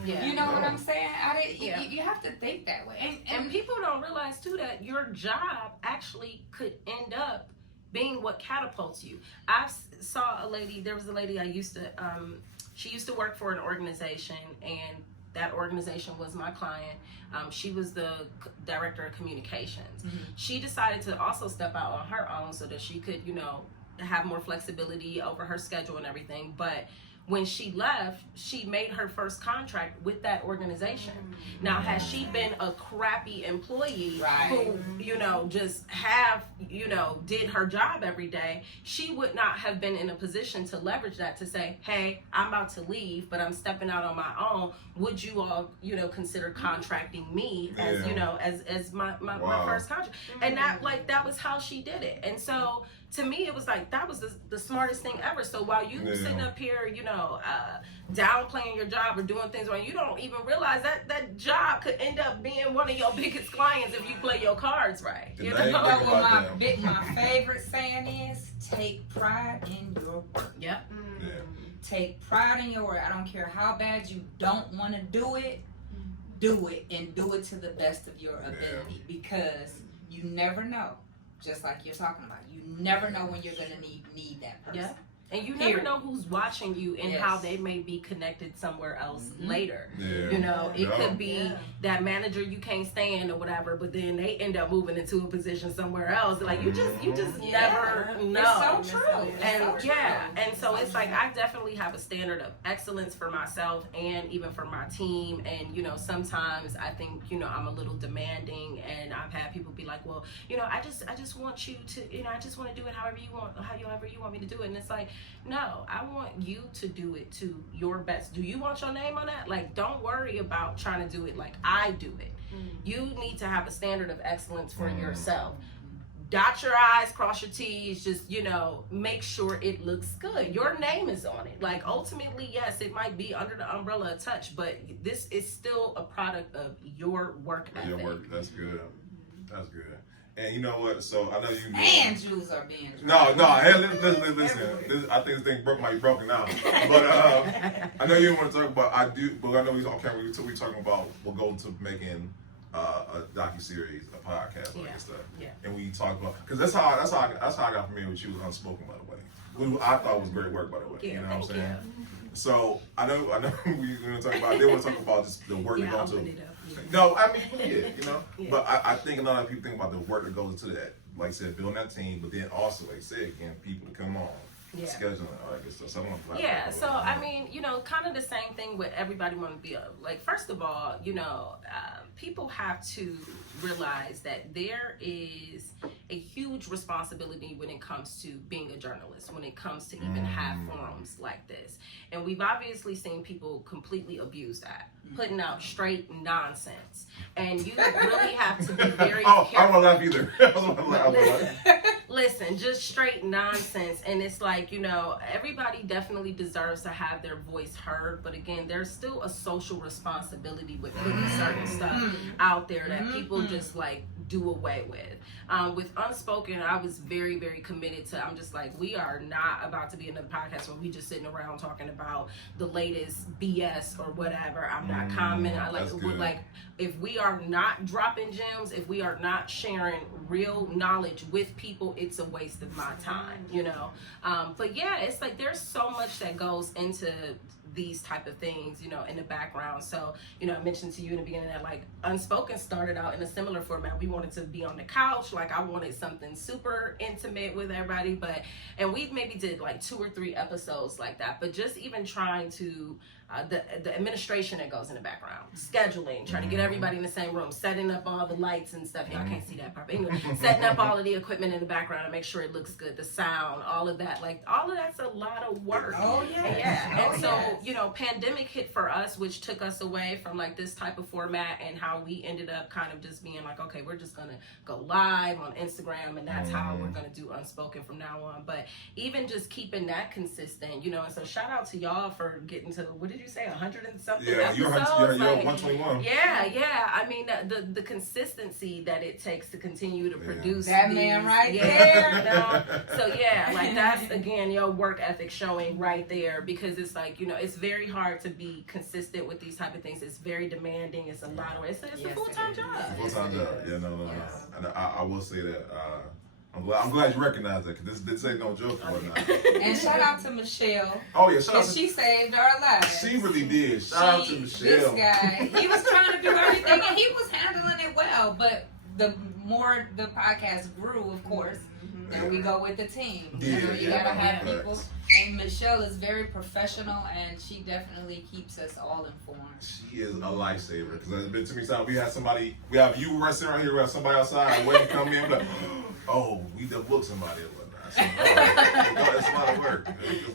Yeah. You know what I'm saying? You have to think that way. And people don't realize too that your job actually could end up being what catapults you. Saw a lady. There was a lady I used to. She used to work for an organization, and that organization was my client. She was the director of communications. She decided to also step out on her own so that she could, you know, have more flexibility over her schedule and everything. But when she left, she made her first contract with that organization. Now, had she been a crappy employee who, you know, just did her job every day, she would not have been in a position to leverage that to say, hey, I'm about to leave, but I'm stepping out on my own. Would you all, you know, consider contracting me as, you know, as my first contract? And that was how she did it. And so, to me, it was like, that was the smartest thing ever. So while you sitting up here, you know, downplaying your job or doing things wrong, you don't even realize that job could end up being one of your biggest clients if you play your cards right. You know? But what my favorite saying is, take pride in your work. Yep. Take pride in your work. I don't care how bad you don't want to do it, do it, and do it to the best of your ability, because you never know. Just like you're talking about, you never know when you're gonna need that person. Yeah. And you never know who's watching you and how they may be connected somewhere else later. You know, it could be that manager you can't stand or whatever, but then they end up moving into a position somewhere else. Like you just never know. It's so true. And and so it's like I definitely have a standard of excellence for myself and even for my team. And you know, sometimes I think, you know, I'm a little demanding, and I've had people be like, well, you know, I just want you to, you know, I just want to do it however you want me to do it. And it's like, no, I want you to do it to your best. Do you want your name on that? Like, don't worry about trying to do it like I do it. You need to have a standard of excellence for yourself. Dot your I's, cross your T's, just, you know, make sure it looks good. Your name is on it. Like, ultimately, yes, it might be under the umbrella of Touch, but this is still a product of your work ethic. Your work, that's good. That's good. And you know what? So I know you. And Jews are being. No. Hey, listen. I think this thing might be broken now. But I know you didn't want to talk about. I do, but I know he's on camera. We talking about. We'll go to making a docuseries, a podcast, like that stuff. Yeah. And we talk about, because that's how I got familiar with you with Unspoken, by the way. I thought it was great work, by the way. Yeah, you know what I'm saying? you. So I know we're gonna talk about. They want to talk about just the work that goes into. No, I mean, you know, but I think a lot of people think about the work that goes into that. Like I said, building that team, but then also, like I said again, people to come on, scheduling, all that good stuff. So so I mean, you know, kind of the same thing with everybody want to be like. First of all, you know, people have to realize that there is a huge responsibility when it comes to being a journalist, when it comes to even have forums like this. And we've obviously seen people completely abuse that, putting out straight nonsense. And you really have to be very careful. I don't want to laugh either. I don't want to laugh. Listen, just straight nonsense. And it's like, you know, everybody definitely deserves to have their voice heard. But again, there's still a social responsibility with putting certain stuff out there that people just like do away with. With Unspoken, I was very, very committed to, I'm just like, we are not about to be another podcast where we just sitting around talking about the latest BS or whatever. I'm not commenting. I like, if we are not dropping gems, if we are not sharing real knowledge with people, it's a waste of my time, you know? But yeah, it's like there's so much that goes into these type of things, you know, in the background. So, you know, I mentioned to you in the beginning that like Unspoken started out in a similar format. We wanted to be on the couch, like I wanted something super intimate with everybody, and we maybe did like 2 or 3 episodes like that, but just even trying to the administration that goes in the background, scheduling, trying to get everybody in the same room, setting up all the lights and stuff. Y'all can't see that part, but anyway, setting up all of the equipment in the background and make sure it looks good, the sound, all of that. Like all of that's a lot of work. Oh yeah. And so, you know, pandemic hit for us, which took us away from like this type of format, and how we ended up kind of just being like, okay, we're just gonna go live on Instagram, and that's how we're gonna do Unspoken from now on. But even just keeping that consistent, you know, and so shout out to y'all for getting to, what did you say, 100 and something episodes? You're like, 121. Yeah. I mean, the consistency that it takes to continue to produce that these, man right there. You know? So yeah, like that's again your work ethic showing right there, because it's like, you know, it's very hard to be consistent with these type of things. It's very demanding. It's a lot of it's a full-time job. Full-time job. Yeah, no. And I will say that. I'm glad you recognize that, because this ain't no joke or whatnot. And shout out to Michelle. Oh yeah, shout out to she saved our lives. She really did. Shout out to Michelle. This guy, he was trying to do everything, and he was handling it well. But the more the podcast grew, of course, then we go with the team. You gotta have people. And Michelle is very professional, and she definitely keeps us all informed. She is a lifesaver, because there's been too many times we have you right sitting right here, we have somebody outside waiting to come in, like, oh, we done booked somebody or whatnot. So, it's a lot of work.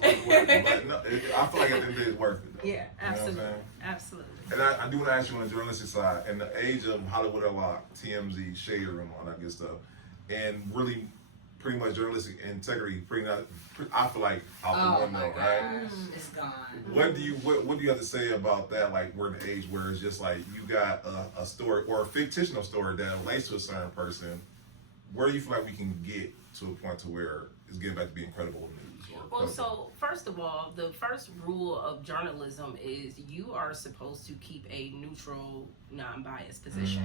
But no, I feel like at the end of the day, it's worth it. Though. Yeah, absolutely. You know what I'm saying? Absolutely. And I do want to ask you on the journalistic side, in the age of Hollywood Unlocked, TMZ, Shade Room, all that good stuff, and really pretty much journalistic integrity, I feel like out the window, right? It's gone. What do you have to say about that? Like, we're in an age where it's just like you got a story or a fictional story that relates to a certain person. Where do you feel like we can get to a point to where it's getting back to being credible news? Well, so first of all, the first rule of journalism is you are supposed to keep a neutral, non-biased position.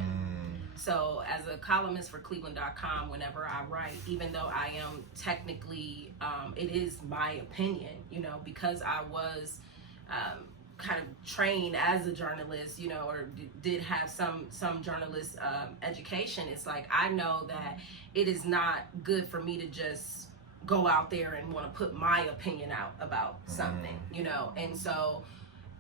So as a columnist for Cleveland.com, whenever I write, even though I am technically, it is my opinion, you know, because I was kind of trained as a journalist, you know, or did have some journalist education. It's like, I know that it is not good for me to just go out there and want to put my opinion out about something, you know. And so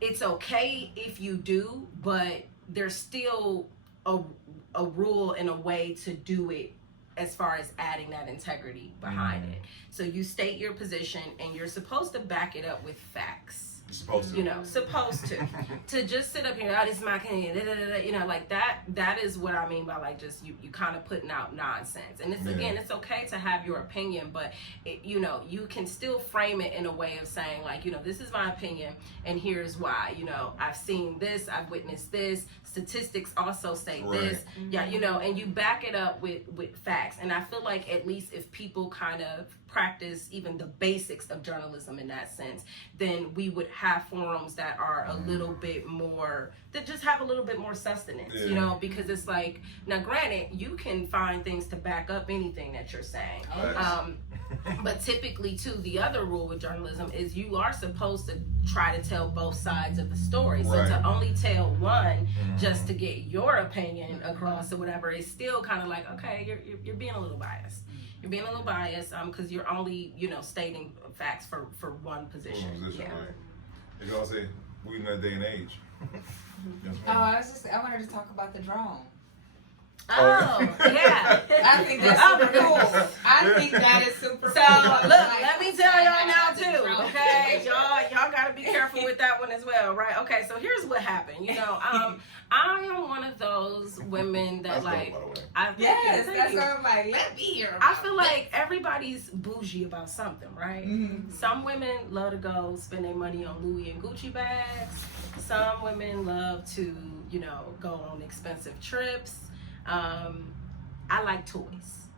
it's okay if you do, but there's still a rule and a way to do it as far as adding that integrity behind it. So you state your position, and you're supposed to back it up with facts. You're supposed to. You know, supposed to. To just sit up here, oh, this is my opinion, you know, like that is what I mean by like just you kind of putting out nonsense. And it's again, it's okay to have your opinion, but you know, you can still frame it in a way of saying like, you know, this is my opinion and here's why. You know, I've seen this, I've witnessed this, statistics also say this. Yeah, you know, and you back it up with facts. And I feel like at least if people kind of practice even the basics of journalism in that sense, then we would have forums that are a little bit more, that just have a little bit more sustenance, you know, because it's like, now granted, you can find things to back up anything that you're saying. But typically too, the other rule with journalism is you are supposed to try to tell both sides of the story. So to only tell one just to get your opinion across or whatever is still kind of like, okay, you're being a little biased. You're being a little biased because you're only, you know, stating facts for one position. Right. You know what I'm saying? We're in that day and age. I wanted to talk about the drone. Oh, yeah. I think that's super cool. I think that is super So cool. look, let me tell y'all now too. Okay, y'all gotta be careful with that one as well, right? Okay, so here's what happened. You know, I am one of those women that That's like. dope, by the way. Yes, Thank that's you. what I'm like. Let me hear. I about feel that. like everybody's bougie about something, right? Mhm. Some women love to go spend their money on Louis and Gucci bags. Some women love to, you know, go on expensive trips. I like toys.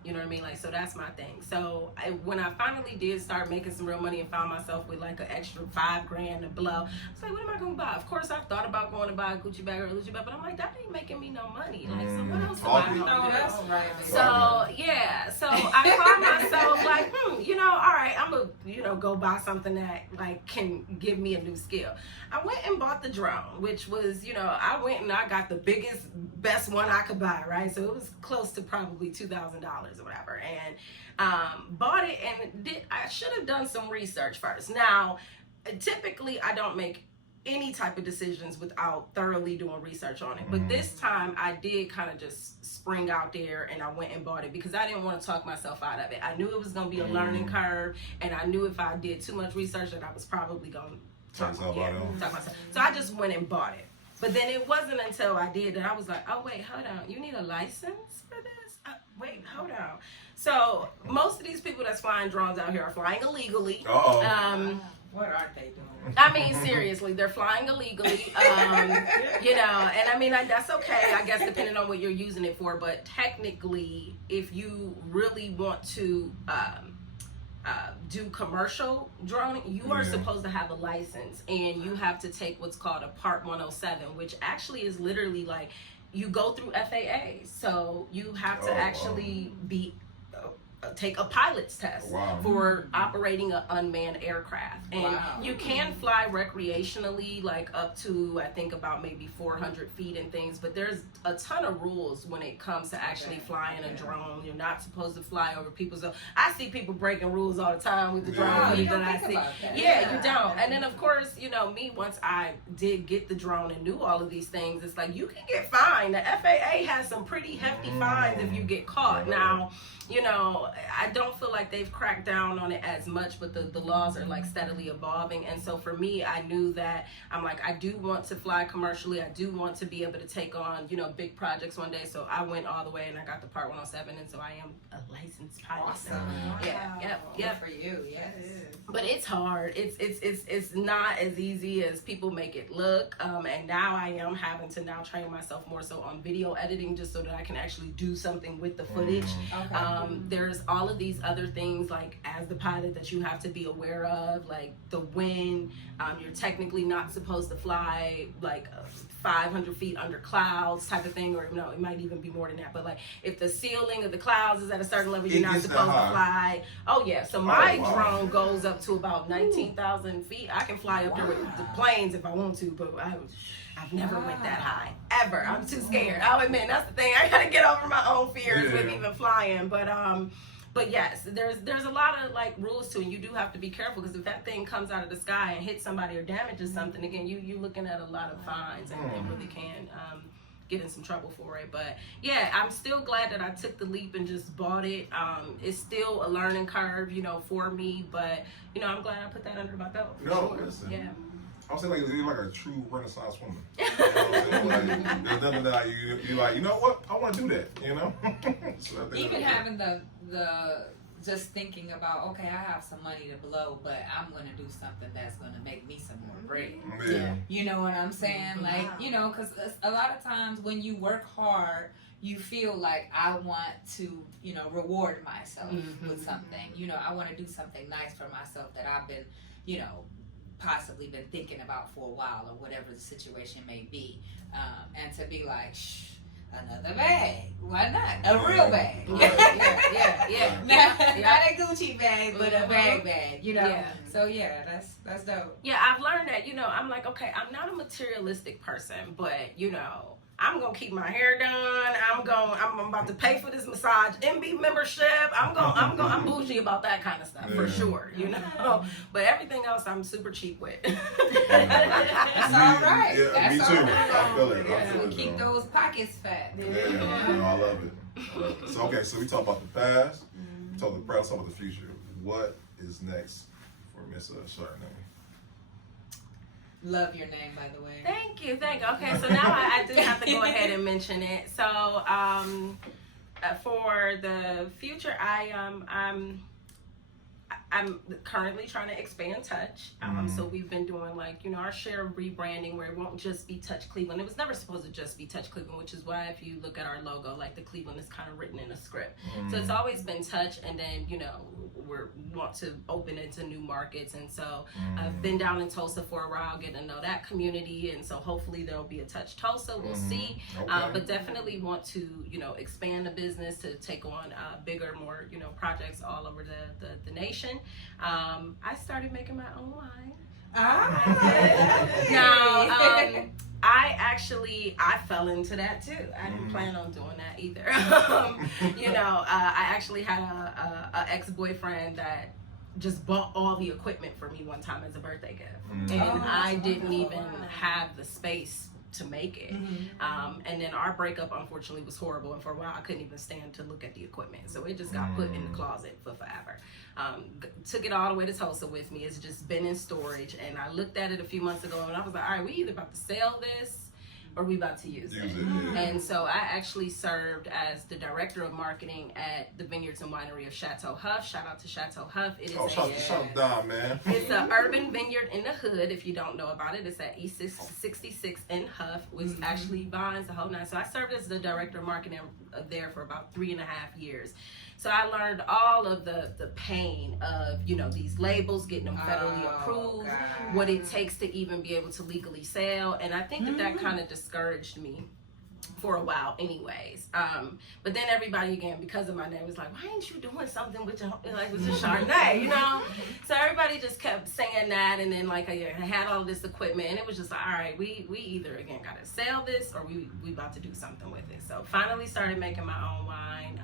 You know what I mean? Like, so that's my thing. So when I finally did start making some real money and found myself with like an extra $5,000 to blow, I was like, what am I going to buy? Of course, I thought about going to buy a Gucci bag or a Gucci bag, but I'm like, that ain't making me no money. Like, so what else am I Talking. going No, to do? that's right. So yeah, so I found myself like, you know, all right, I'm gonna, you know, go buy something that like can give me a new skill. I went and bought the drone, which was, you know, I went and I got the biggest, best one I could buy, right? So it was close to probably $2,000 or whatever, and bought it and I should have done some research first. Now, typically I don't make any type of decisions without thoroughly doing research on it. But this time I did kind of just spring out there and I went and bought it because I didn't want to talk myself out of it. I knew it was going to be a learning curve, and I knew if I did too much research that I was probably going to talk myself. So I just went and bought it. But then it wasn't until I did that I was like, oh, wait, hold on. You need a license for this? Wait, hold on. So most of these people that's flying drones out here are flying illegally. What aren't they doing? I mean, seriously, they're flying illegally, you know, and I mean, that's okay, I guess, depending on what you're using it for. But technically, if you really want to do commercial droning, you are supposed to have a license, and you have to take what's called a Part 107, which actually is literally like you go through FAA. So you have to actually be take a pilot's test for operating an unmanned aircraft, and you can fly recreationally like up to I think about maybe 400 feet and things, but there's a ton of rules when it comes to actually flying a drone. You're not supposed to fly over people's zone. I see people breaking rules all the time with the drone you that don't I think see. about that. Yeah, you don't. And then of course, you know, me, once I did get the drone and knew all of these things, it's like you can get fined. The FAA has some pretty hefty fines if you get caught. Now, you know, I don't feel like they've cracked down on it as much, but the laws are like steadily evolving. And so for me, I knew that I'm like, I do want to fly commercially. I do want to be able to take on, you know, big projects one day. So I went all the way and I got the Part 107. And so I am a licensed pilot. Awesome. Now. Yeah, yep. For you, yes. But it's hard. It's not as easy as people make it look. And now I am having to now train myself more so on video editing, just so that I can actually do something with the footage. There's all of these other things like as the pilot that you have to be aware of, like the wind. You're technically not supposed to fly like 500 feet under clouds type of thing, or no, it might even be more than that. But like if the ceiling of the clouds is at a certain level, you're not supposed to fly. Oh yeah, so my drone goes up to about 19,000 feet. I can fly up there with the planes if I want to, but I've never went that high ever. I'm too scared. I'll admit that's the thing. I gotta get over my own fears with even flying. But yes, there's a lot of like rules to it. You do have to be careful because if that thing comes out of the sky and hits somebody or damages something, again, you looking at a lot of fines and really can get in some trouble for it. But yeah, I'm still glad that I took the leap and just bought it. It's still a learning curve, you know, for me, but you know, I'm glad I put that under my belt. Listen. Yeah. I'm saying like you're like a true Renaissance woman. You know what I'm saying? Like, there's nothing that you're like, you know what? I want to do that. You know. So even having the just thinking about, okay, I have some money to blow, but I'm going to do something that's going to make me some more bread. Yeah. You know what I'm saying? Like, you know, because a lot of times when you work hard, you feel like I want to, you know, reward myself with something. You know, I want to do something nice for myself that I've been, you know, possibly been thinking about for a while, or whatever the situation may be. And to be like, shh, another bag. Why not? A real bag. Yeah. Not a Gucci bag, but a bag, you know? Yeah. So yeah, that's dope. Yeah, I've learned that, you know, I'm like, okay, I'm not a materialistic person, but, you know, I'm gonna keep my hair done. I'm about to pay for this massage MB membership. I'm bougie about that kind of stuff for sure, you know. But everything else, I'm super cheap with. That's all right. Yeah, That's me all too. right. I feel it. I feel So it, keep though. those pockets fat. Yeah, I love it. So okay, so we talk about the past, we talk about the present, talk about the future. What is next for Miss Chardonnay? Love your name, by the way. Thank you. Okay, so now I do have to go ahead and mention it. So for the future, I'm currently trying to expand Touch. So we've been doing our share of rebranding where it won't just be Touch Cleveland. It was never supposed to just be Touch Cleveland, which is why if you look at our logo, the Cleveland is kind of written in a script. So it's always been Touch, and then we want to open into new markets. And so I've been down in Tulsa for a while, getting to know that community, and so hopefully there'll be a Touch Tulsa. We'll see. Okay. But definitely want to expand the business to take on bigger, more projects all over the nation. I started making my own wine. Now, I fell into that too. I didn't plan on doing that either. I actually had a ex-boyfriend that just bought all the equipment for me one time as a birthday gift, and I didn't even have the space to make it. And then our breakup unfortunately was horrible, and for a while I couldn't even stand to look at the equipment, so it just got put in the closet for forever. Took it all the way to Tulsa with me. It's just been in storage, and I looked at it a few months ago and I was like, all right, we either about to sell this or we about to use it. And so I actually served as the director of marketing at the Vineyards and Winery of Chateau Huff. Shout out to Chateau Huff. It is Shut down, man. It's an urban vineyard in the hood. If you don't know about it, it's at E66 in Huff, which actually binds the whole nine. So I served as the director of marketing there for about 3.5 years. So I learned all of the pain of, these labels, getting them federally approved, what it takes to even be able to legally sell. And I think that kind of discouraged me for a while anyways. But then everybody, again, because of my name, was like, why ain't you doing something with your Chardonnay, So everybody just kept saying that, and then I had all this equipment, and it was just like, all right, we either, again, got to sell this or we about to do something with it. So finally started making my own wine.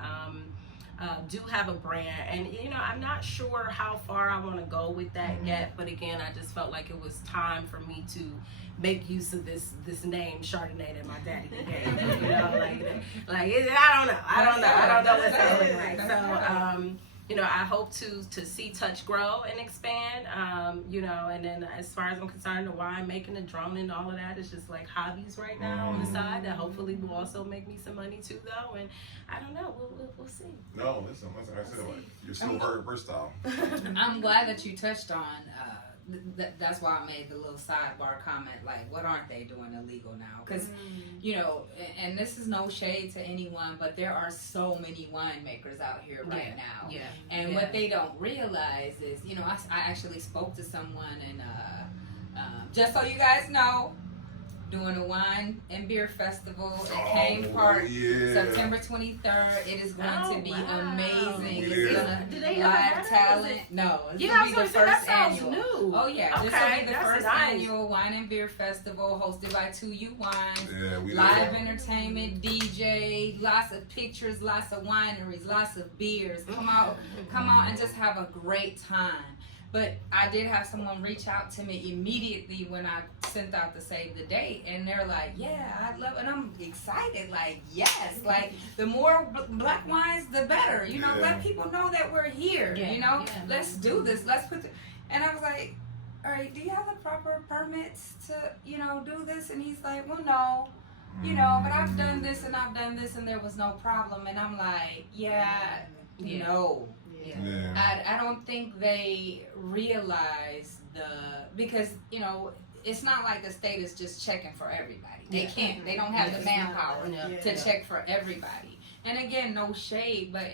Do have a brand, and I'm not sure how far I want to go with that yet, but again, I just felt like it was time for me to make use of this name Chardonnay that my daddy gave me. I don't know what's gonna look like. So I hope to see Touch grow and expand, and then as far as I'm concerned, the wine making, the drone and all of that is just hobbies right now on the side that hopefully will also make me some money too, though. And I don't know, we'll see. No, listen, like I said, you're still very versatile. I'm glad that you touched on, that's why I made the little sidebar comment, what aren't they doing illegal now? Because, and this is no shade to anyone, but there are so many winemakers out here right now. Yeah. And what they don't realize is, I actually spoke to someone, and just so you guys know, doing a wine and beer festival at Kane Park, September 23rd. It is going to be amazing. It's gonna live talent. No, it's gonna be the first annual. New. Oh yeah, this will be the first annual wine and beer festival hosted by 2U Wines. Yeah, live entertainment, DJ, lots of pictures, lots of wineries, lots of beers. Come out and just have a great time. But I did have someone reach out to me immediately when I sent out the save the date, and they're like, yeah, I'd love it. And I'm excited, yes, the more black wines, the better, let people know that we're here, let's do this, let's put and I was like, all right, do you have the proper permits to, do this? And he's like, well, no, but I've done this and I've done this and there was no problem. And I'm like, no. Yeah. I don't think they realize because it's not like the state is just checking for everybody. They can't. They don't have the manpower to check for everybody. And again, no shade, but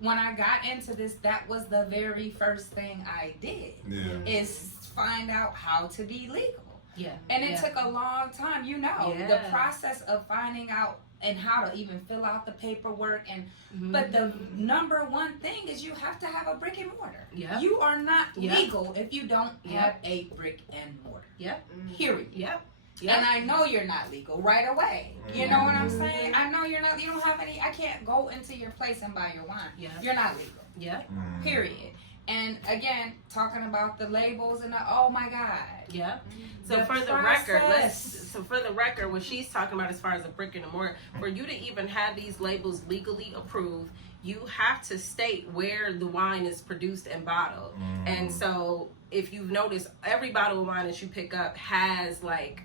when I got into this, that was the very first thing I did is find out how to be legal. Yeah. And it took a long time, the process of finding out and how to even fill out the paperwork but the number one thing is you have to have a brick and mortar. Yep. You are not legal if you don't have a brick and mortar. Yep. Period. Yep. Yep. And I know you're not legal right away. You know what I'm saying? I know you're not, you don't have any, I can't go into your place and buy your wine. Yeah. You're not legal. Yeah. Period. And again, talking about the labels and oh my God. Yeah. So The for the process. record, for the record, what she's talking about as far as a brick and mortar, for you to even have these labels legally approved, you have to state where the wine is produced and bottled. And so if you've noticed, every bottle of wine that you pick up has like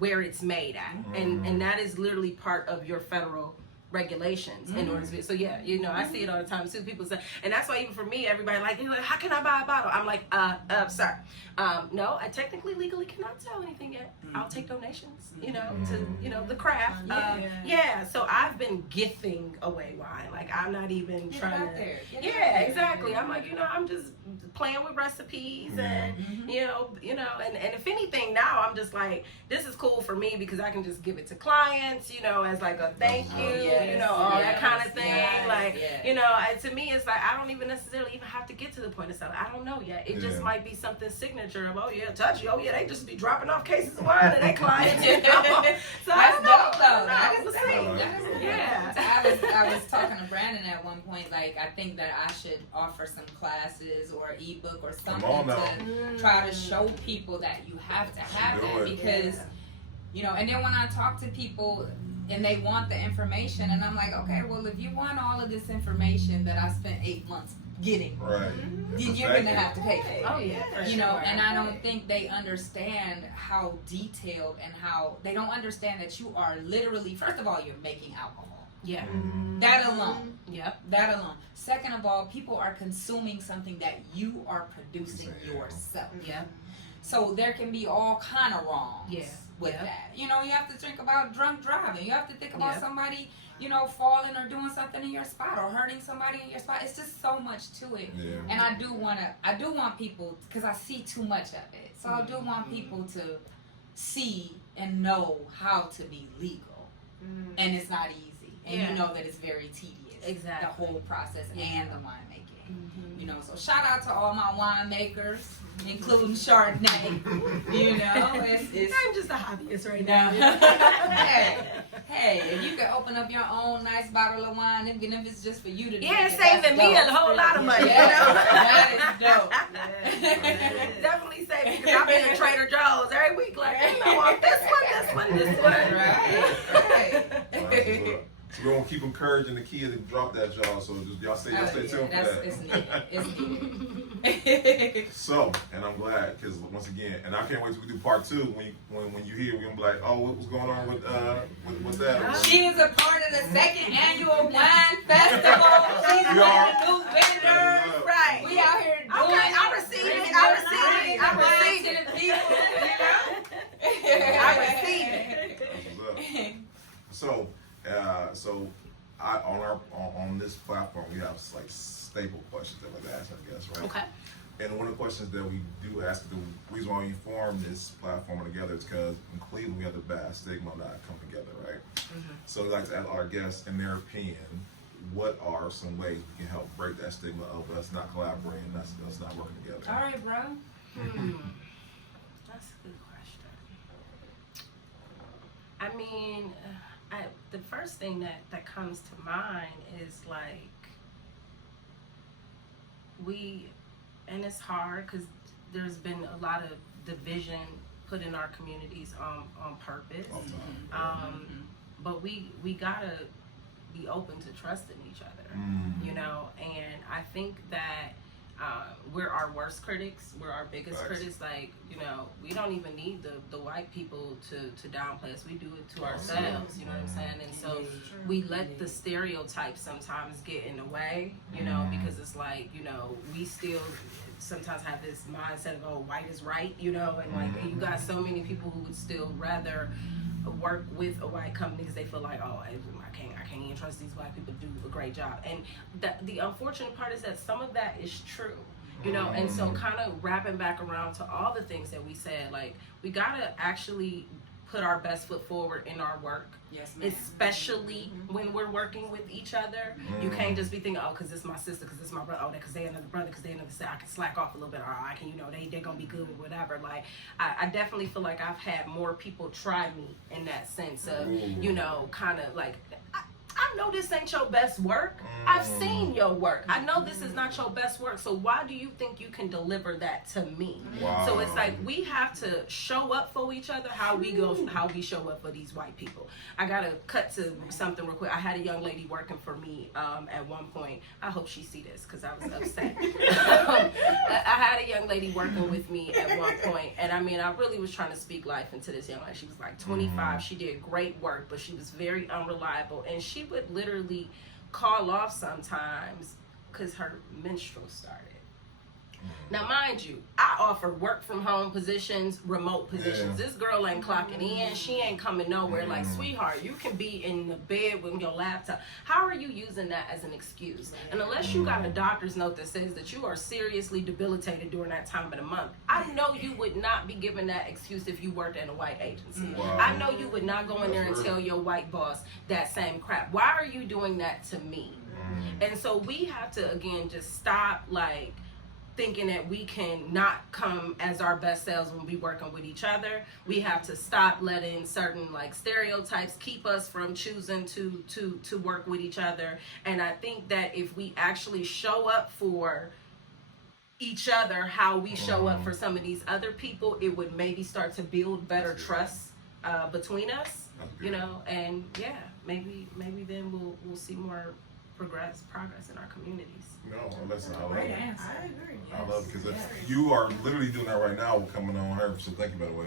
where it's made at. And that is literally part of your federal regulations in order to be, so yeah, you know, I see it all the time too. People say, and that's why even for me, everybody like, how can I buy a bottle? I'm like, sir, no, I technically legally cannot sell anything yet. I'll take donations, you know, to, you know, the craft. Yeah, so I've been gifting away wine. Like I'm not even trying to, yeah, exactly. I'm like, you know, I'm just playing with recipes and, you know, and if anything now I'm just like, this is cool for me because I can just give it to clients, you know, as like a thank you. You know, all that kind of thing. You know, to me, it's like I don't even necessarily even have to get to the point of selling. I don't know yet. It just might be something signature of, oh yeah, touchy. Oh yeah, they just be dropping off cases of wine to their clients. You know? So that's dope though. That is I was talking to Brandon at one point. Like, I think that I should offer some classes or ebook or something to try to show people that you have to have that because, you know. And then when I talk to people and they want the information, and I'm like, okay, well, if you want all of this information that I spent 8 months getting, you're gonna have to pay for it. Oh yeah, you know. And I don't think they understand how detailed and how they don't understand that you are literally, first of all, you're making alcohol. Yeah. That alone. Yep. That alone. Second of all, people are consuming something that you are producing yourself. Yeah. So there can be all kind of wrongs with Yep. that. You know, you have to think about drunk driving. You have to think about somebody, you know, falling or doing something in your spot or hurting somebody in your spot. It's just so much to it. Yeah. And I do want people, because I see too much of it. So I do want people to see and know how to be legal. And it's not easy. And you know that it's very tedious. Exactly. The whole process and the winemaking. You know, so shout out to all my winemakers, including Chardonnay. You know, it's I'm just a hobbyist right now. hey, if you can open up your own nice bottle of wine, even if it's just for you to drink, it's saving me a whole lot of money. Yeah, that is dope. Definitely saving, because I'll be in Trader Joe's every week, like, I want this one. Right. So we're gonna keep encouraging the kids to drop that, y'all. So just y'all stay tuned for that. It's needed. So, and I'm glad because once again, and I can't wait till we do part 2. When you hear, we're gonna be like, oh, what was going on with that? She is a part of the 2nd annual wine festival. She's one of the new vendors. Right. We out here doing. Okay, I receive it. I receive it. So on this platform we have like staple questions that we ask our guests, right? Okay. And one of the questions that we do ask, the reason why we formed this platform together is because in Cleveland we have the bad stigma that come together, right? So we like to ask our guests, in their opinion, what are some ways we can help break that stigma of us not collaborating, us not working together? All right, bro. That's a good question. I mean, the first thing that comes to mind is like and it's hard because there's been a lot of division put in our communities on purpose. But we gotta be open to trusting each other, you know. And I think that we're our worst critics. We're our biggest critics. Like, you know, we don't even need the white people to downplay us. We do it to ourselves. You know what I'm saying? And so we let the stereotypes sometimes get in the way. You know, because it's like, you know, we still sometimes have this mindset of, oh, white is right. You know, and like you got so many people who would still rather work with a white company because they feel like, oh, I can't even trust these white people to do a great job. And the unfortunate part is that some of that is true, you know. And so kind of wrapping back around to all the things that we said, like, we gotta actually put our best foot forward in our work. Yes, ma'am. Especially when we're working with each other. You can't just be thinking, oh, because it's my sister, because it's my brother, oh, because they another brother, because they another sister, I can slack off a little bit, or I can, they're going to be good with whatever. Like, I definitely feel like I've had more people try me in that sense of, kind of like, I know this ain't your best work. I've seen your work. I know this is not your best work. So why do you think you can deliver that to me? Wow. So it's like we have to show up for each other. How we show up for these white people. I gotta cut to something real quick. I had a young lady working for me at one point. I hope she see this because I was upset. I had a young lady working with me at one point, and I mean, I really was trying to speak life into this young lady. She was like 25. She did great work, but she was very unreliable, and she would literally call off sometimes because her menstrual started. Now, mind you, I offer work from home positions, remote positions. This girl ain't clocking in. She ain't coming nowhere. Like, sweetheart, you can be in the bed with your laptop. How are you using that as an excuse? And unless you got a doctor's note that says that you are seriously debilitated during that time of the month, I know you would not be given that excuse if you worked in a white agency. Wow. I know you would not go in there and tell your white boss that same crap. Why are you doing that to me? And so we have to, again, just stop, like, thinking that we can not come as our best selves when we working with each other. We have to stop letting certain like stereotypes keep us from choosing to work with each other. And I think that if we actually show up for each other how we show up for some of these other people, it would maybe start to build better trust between us, and maybe then we'll see more progress in our communities. No, listen, I love it. I agree. I love it because you are literally doing that right now coming on her. So thank you, by the way.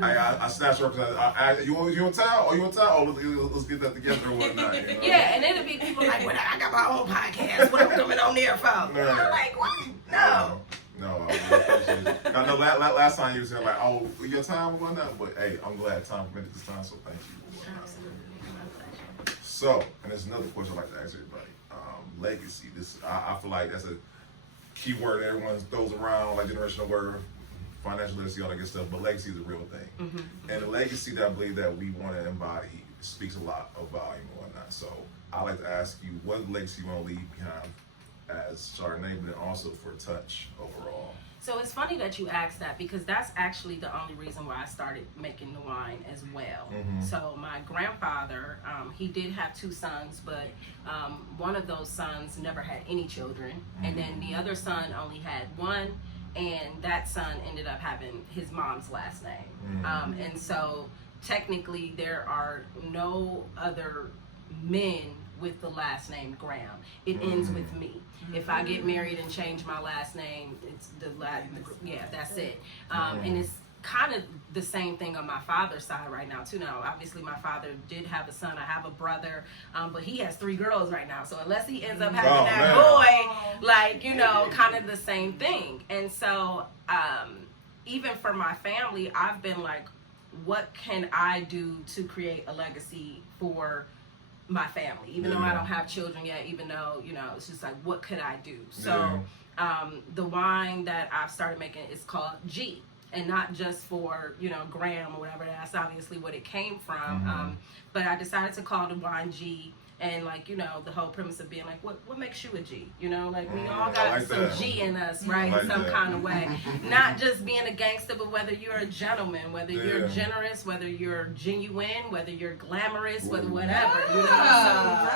I snatched her because you want to tell? Oh, you want to tell? Oh, let's get that together or whatnot. Yeah, and it'll be people like, well, I got my own podcast. What I'm coming on there for? I'm like, what? No. No, I really appreciate it. I know last time you said like, oh, your time or whatnot, but hey, I'm glad time permitted this time, so thank you. So, and there's another question I'd like to ask everybody. Legacy. This I feel like that's a key word everyone throws around, like generational word, financial literacy, all that good stuff. But legacy is a real thing, and the legacy that I believe that we want to embody speaks a lot of volume and whatnot. So, I like to ask you, what legacy you want to leave behind as Chardonnay, but then also for Touch overall. So it's funny that you asked that because that's actually the only reason why I started making the wine as well. So my grandfather, he did have 2 sons, but one of those sons never had any children. And then the other son only had 1, and that son ended up having his mom's last name. And so technically there are no other men with the last name Graham. It ends with me. If I get married and change my last name, it's that's it. And it's kind of the same thing on my father's side right now too. Now, obviously my father did have a son. I have a brother, but he has 3 girls right now. So unless he ends up having that boy, like, kind of the same thing. And so even for my family, I've been like, what can I do to create a legacy for my family, even though I don't have children yet, even though, it's just like, what could I do? So the wine that I've started making is called G, and not just for, Graham or whatever. That's obviously what it came from. But I decided to call the wine G. And like, the whole premise of being like, what makes you a G? Like, we all got like some that. G in us, right? In some kind of way. Not just being a gangster, but whether you're a gentleman, whether you're generous, whether you're genuine, whether you're glamorous, whether whatever, So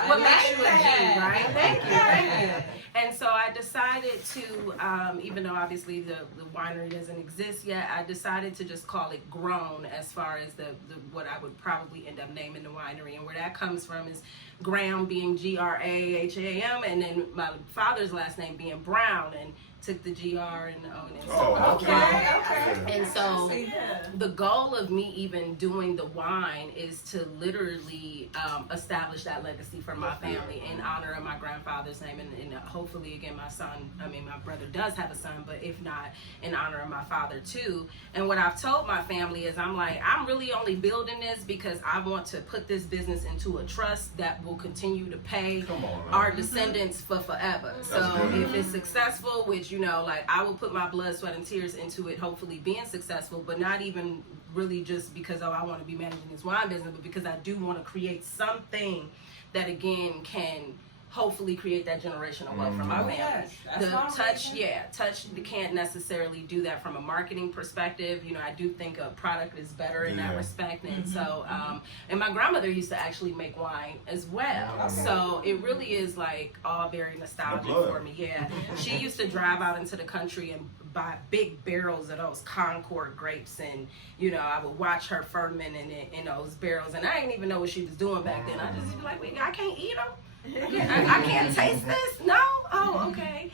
what makes you a G, right? Thank you. And so I decided to, even though obviously the winery doesn't exist yet, I decided to just call it Grown as far as the what I would probably end up naming the winery. And where that comes from is Graham being Graham, and then my father's last name being Brown, and took the GR and the O and then Okay. And so the goal of me even doing the wine is to literally establish that legacy for my family in honor of my grandfather's name, and hopefully again my brother does have a son, but if not, in honor of my father too. And what I've told my family is I'm really only building this because I want to put this business into a trust that will continue to pay our descendants for forever. So if it's successful, which I will put my blood, sweat, and tears into it, hopefully being successful, but not even really just because, oh, I want to be managing this wine business, but because I do want to create something that, again, can hopefully create that generational wealth for my family. Yes, that's The what I'm touch, thinking. touch can't necessarily do that from a marketing perspective. You know, I do think a product is better in that respect. And so, and my grandmother used to actually make wine as well. Okay. So it really is like all very nostalgic for me. Yeah. She used to drive out into the country and buy big barrels of those Concord grapes, and you know, I would watch her fermenting it in those barrels, and I didn't even know what she was doing back then. I just be like, wait, I can't eat them. I can't taste this. No. Oh, okay.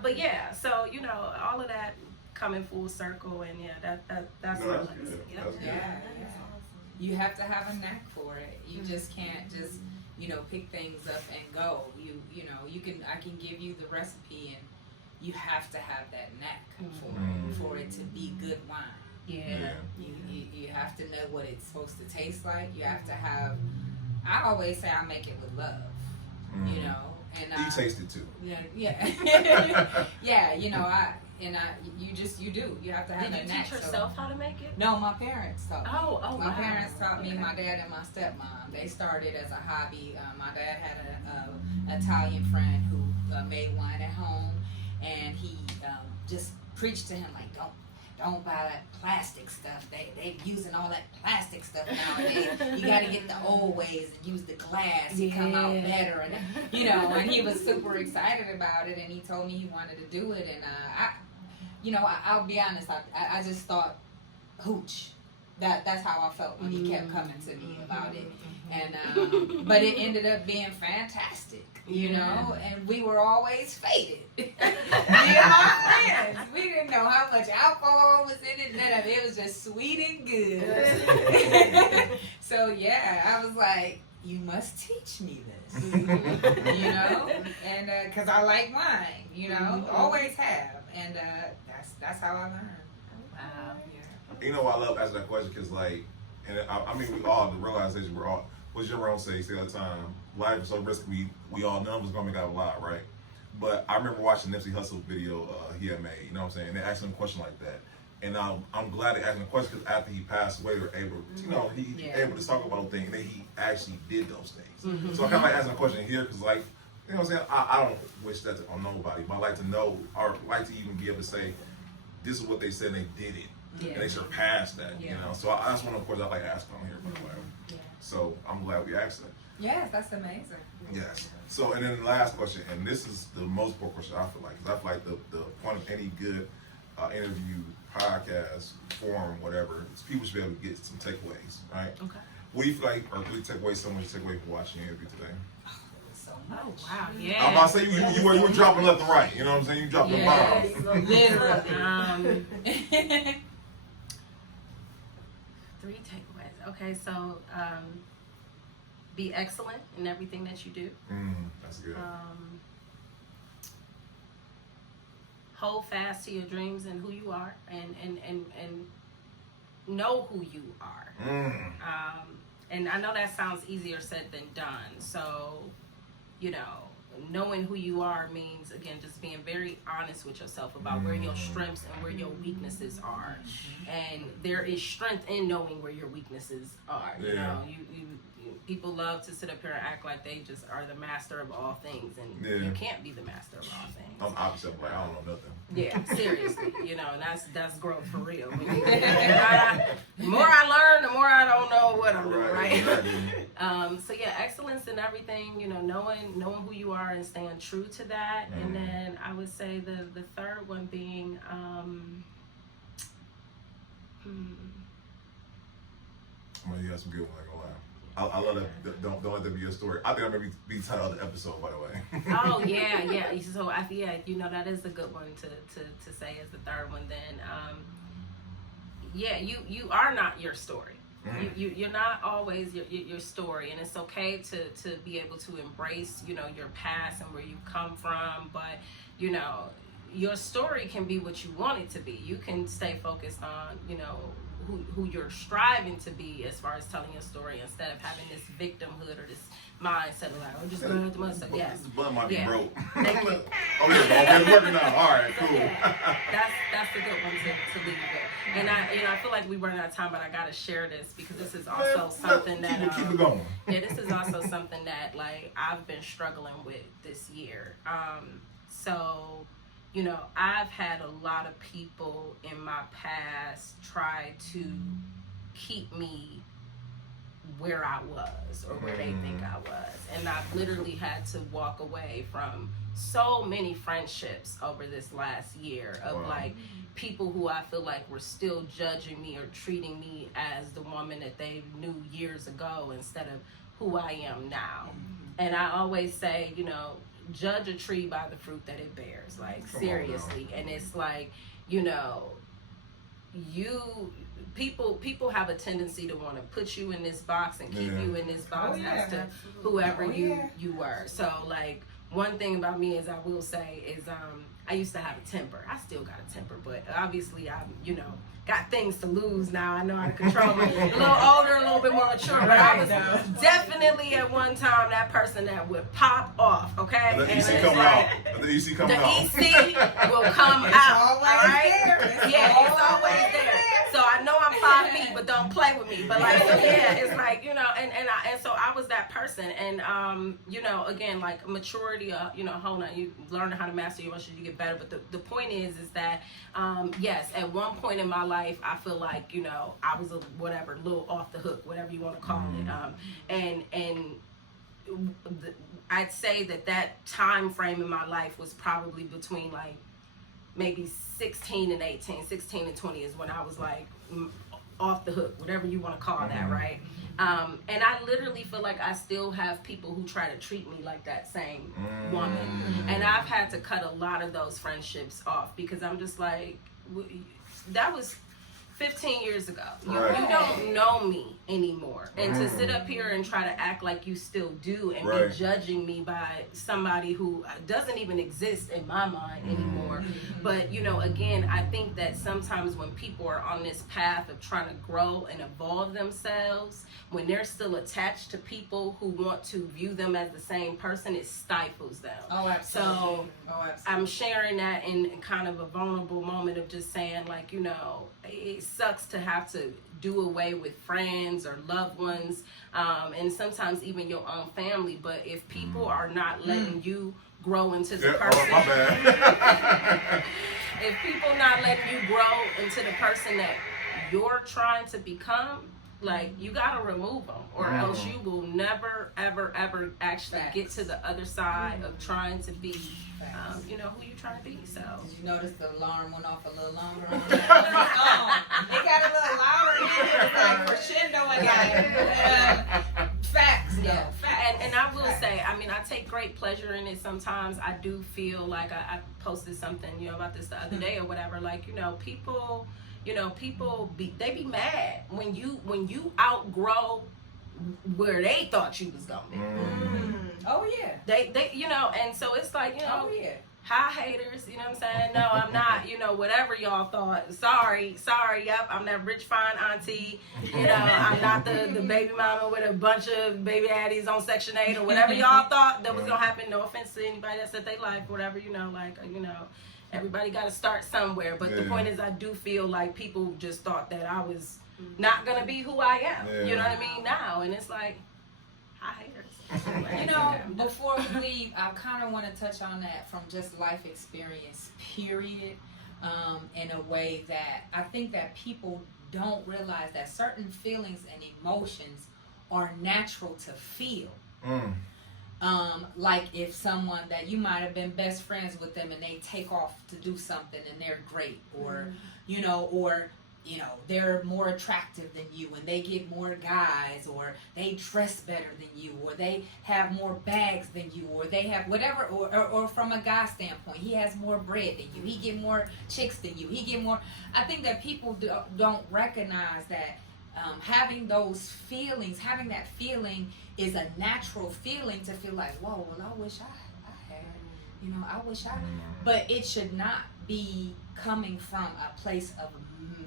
But yeah, so you know, all of that coming full circle, and yeah, that's No, my that's legacy. good. Yep. That's good. Yeah, That's yeah. awesome. You have to have a knack for it. You just can't just, you know, pick things up and go. You know, I can give you the recipe, and you have to have that knack for it to be good wine. Yeah. You have to know what it's supposed to taste like. You have to have. I always say I make it with love. You know, and You taste it too. yeah. Yeah, you know, you do. You have to have Did you that knack. teach yourself how to make it? No, my parents taught me. Oh, My wow. parents taught me. Okay. My dad and my stepmom. They started as a hobby. My dad had an Italian friend who made wine at home, and he just preached to him like, don't buy that plastic stuff. They using all that plastic stuff nowadays. You got to get the old ways and use the glass to come out better. And you know, and he was super excited about it, and he told me he wanted to do it. And I'll be honest. I just thought, hooch. That's how I felt when he kept coming to me about it. And but it ended up being fantastic, you know, and we were always faded. Me and my friends, we didn't know how much alcohol was in it, none of it. It was just sweet and good. So yeah, I was like, you must teach me this, you know, and because I like wine, you know, always have, and that's how I learned. Wow. You know why I love asking that question? Because, like, and I mean, we all, the realization, we're all, what's your own say all the time, life is so risky, we all know it's going to make out a lot, right? But I remember watching Nipsey Hussle video he had made, you know what I'm saying? And they asked him a question like that. And I'm glad they asked him a question because after he passed away, they were able, you know, he able to talk about things, and then he actually did those things. So I kind of like asking a question here because, like, you know what I'm saying? I don't wish that on nobody, but I like to know, or like to even be able to say, this is what they said and they did it. And they surpassed that, you know. So that's one of the questions I like to ask on here, by the way. Yeah. So I'm glad we asked that. Yes, that's amazing. Yes. So, and then the last question, and this is the most important question I feel like, because I feel like the point of any good interview, podcast, forum, whatever, is people should be able to get some takeaways, right? Okay. What do you feel like are 3 takeaways someone should take away from watching the interview today? So Oh, much. wow. Yeah. I'm about to say you were dropping left and right, you know what I'm saying? You dropping Yes. bombs. Literally. 3 takeaways. Okay, so be excellent in everything that you do. That's good. Hold fast to your dreams and who you are, and know who you are. And I know that sounds easier said than done. So, you know, knowing who you are means, again, just being very honest with yourself about where your strengths and where your weaknesses are. And there is strength in knowing where your weaknesses are. You know, you people love to sit up here and act like they just are the master of all things, and you can't be the master of all things. I'm opposite. I'm like, I don't know nothing. Yeah, seriously, you know, and that's growth for real. The more I learn, the more I don't know what I'm doing, right? So yeah, excellence in everything, you know, knowing who you are and staying true to that. And then I would say the third one being Well, you got some good ones, I ain't gonna lie. I love that. Don't let that be your story. I think I'm gonna be title of the episode, by the way. Oh yeah. So you know, that is a good one to say as the third one. Then you are not your story. You're not always your story, and it's okay to be able to embrace, you know, your past and where you come from. But you know, your story can be what you want it to be. You can stay focused on, you know, who you're striving to be as far as telling your story, instead of having this victimhood or this mindset of like, oh, just going to myself. Yes. This bun might be broke. Thank you. Oh, yeah, okay, it's working now. All right, cool. That's a good one to leave with. And I feel like we run out of time, but I gotta share this because this is also something that keep it going. Yeah, this is also something that like I've been struggling with this year. So, I've had a lot of people in my past try to keep me where I was or where they think I was. And I've literally had to walk away from so many friendships over this last year of like people who I feel like were still judging me or treating me as the woman that they knew years ago instead of who I am now. And I always say, judge a tree by the fruit that it bears, like seriously. And it's like, people have a tendency to want to put you in this box and keep you in this box as to whoever you were. So like one thing about me is I will say is I used to have a temper. I still got a temper, but obviously I'm got things to lose now. I know how to control it. A little older, a little bit more mature, but I was definitely at one time that person that would pop off, okay? The EC come out. The EC coming out. The EC will come out, all right? Yeah, it's always there. So I know I'm 5 feet, but don't play with me. But like, so yeah, it's like, and so I was that person. And, again, like maturity, hold on, you learn how to master your emotions, you get better. But the point is that, yes, at one point in my life, I feel like, I was a little off the hook, whatever you want to call it. I'd say that time frame in my life was probably between like maybe 16 and 18, 16 and 20 is when I was like off the hook, whatever you want to call that, right? And I literally feel like I still have people who try to treat me like that same woman. And I've had to cut a lot of those friendships off because I'm just like, that was 15 years ago. You don't know me anymore. And to sit up here and try to act like you still do and be judging me by somebody who doesn't even exist in my mind anymore. But, again, I think that sometimes when people are on this path of trying to grow and evolve themselves, when they're still attached to people who want to view them as the same person, it stifles them. Oh, absolutely. So I'm sharing that in kind of a vulnerable moment of just saying like, it sucks to have to do away with friends or loved ones, and sometimes even your own family. But if people are not letting you grow into the person, my bad. if people not letting you grow into the person that you're trying to become, like you gotta remove them, or else you will never, ever, ever actually get to the other side of trying to be, who you trying to be. So did you notice the alarm went off a little longer? It got a little louder in here. It's like crescendo again. Facts, though. Yeah. And I will say, I take great pleasure in it. Sometimes I do feel like I posted something, about this the other day or whatever. Like, people. People be mad when you outgrow where they thought you was gonna be. Oh yeah. They and so it's like, hi haters, you know what I'm saying? No, I'm not, whatever y'all thought. Sorry, yep, I'm that rich fine auntie. I'm not the baby mama with a bunch of baby daddies on Section 8 or whatever y'all thought that was gonna happen. No offense to anybody that said they like whatever, everybody got to start somewhere, but the point is I do feel like people just thought that I was not going to be who I am, you know what I mean, now, and it's like, hi haters. Before we leave, I kind of want to touch on that from just life experience, period, in a way that I think that people don't realize that certain feelings and emotions are natural to feel. Like if someone that you might have been best friends with them and they take off to do something and they're great, or they're more attractive than you and they get more guys, or they dress better than you, or they have more bags than you, or they have whatever, or from a guy standpoint, he has more bread than you, he get more chicks than you, he get more. I think that people don't recognize that having those feelings, having that feeling is a natural feeling to feel like, whoa, well, I wish I had, I wish I, but it should not be coming from a place of